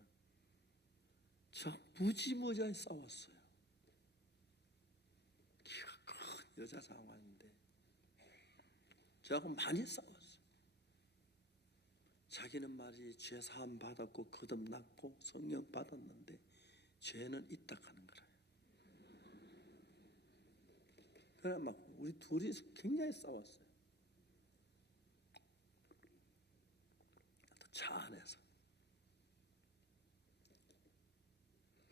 저 무지무지하게 싸웠어요. 키가 큰 여자 장관인데 저하고 많이 싸웠어요. 자기는 말이 죄 사함 받았고 거듭났고 성령 받았는데 죄는 있다 하는 거예요. 그래 막 우리 둘이 굉장히 싸웠어요. 또 차 안에서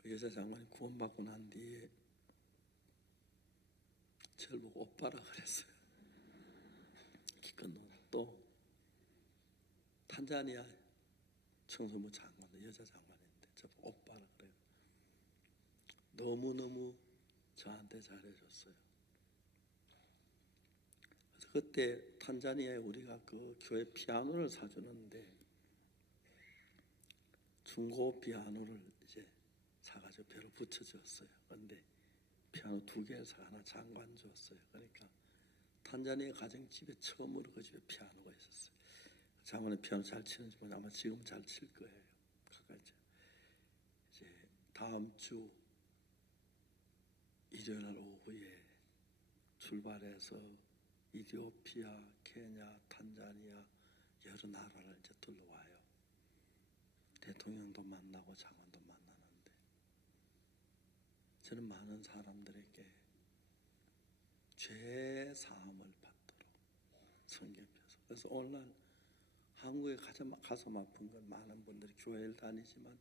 그 여자 장관이 구원받고 난 뒤에 저를 보고 오빠라 그랬어요. 기껏 또 탄자니아 청소부 장관, 여자 장관인데 저보고 오빠라 그래요. 너무너무 저한테 잘해줬어요. 그래서 그때 탄자니아에 우리가 그 교회 피아노를 사주는데 중고 피아노를 이제 사가지고 배로 붙여줬어요. 그런데 피아노 2개를 사 하나 장관 줬어요. 그러니까 탄자니아 가정집에 처음으로 그 집에 피아노가 있었어요. 장관은 피아노 잘 치는지 모르겠는데 아마 지금 잘 칠 거예요. 가까이 이제 다음 주 일요일 날 오후에 출발해서 이디오피아, 케냐, 탄자니아 여러 나라를 이제 둘러와요. 대통령도 만나고 장관도 만나는데 저는 많은 사람들에게 죄 사함을 받도록 성경펴서, 그래서 오늘날 한국에 가슴 아픈 건 많은 분들이 교회를 다니지만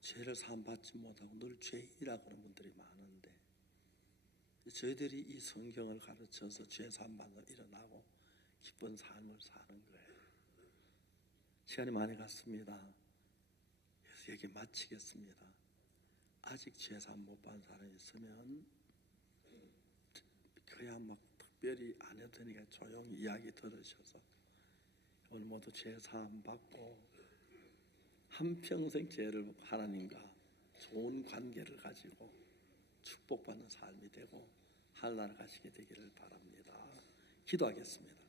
죄를 사함 받지 못하고 늘 죄인이라 그런 분들이 많은데 저희들이 이 성경을 가르쳐서 죄 사함 받아 일어나고 기쁜 삶을 사는 거예요. 시간이 많이 갔습니다. 그래서 여기 마치겠습니다. 아직 죄 사함 못 받은 사람이 있으면 그냥 막 특별히 안 해도 되니까 조용히 이야기 들으셔서 오늘 모두 죄 사함 받고 한평생 죄를 하나님과 좋은 관계를 가지고 축복받는 삶이 되고 하늘나라 가시게 되기를 바랍니다. 기도하겠습니다.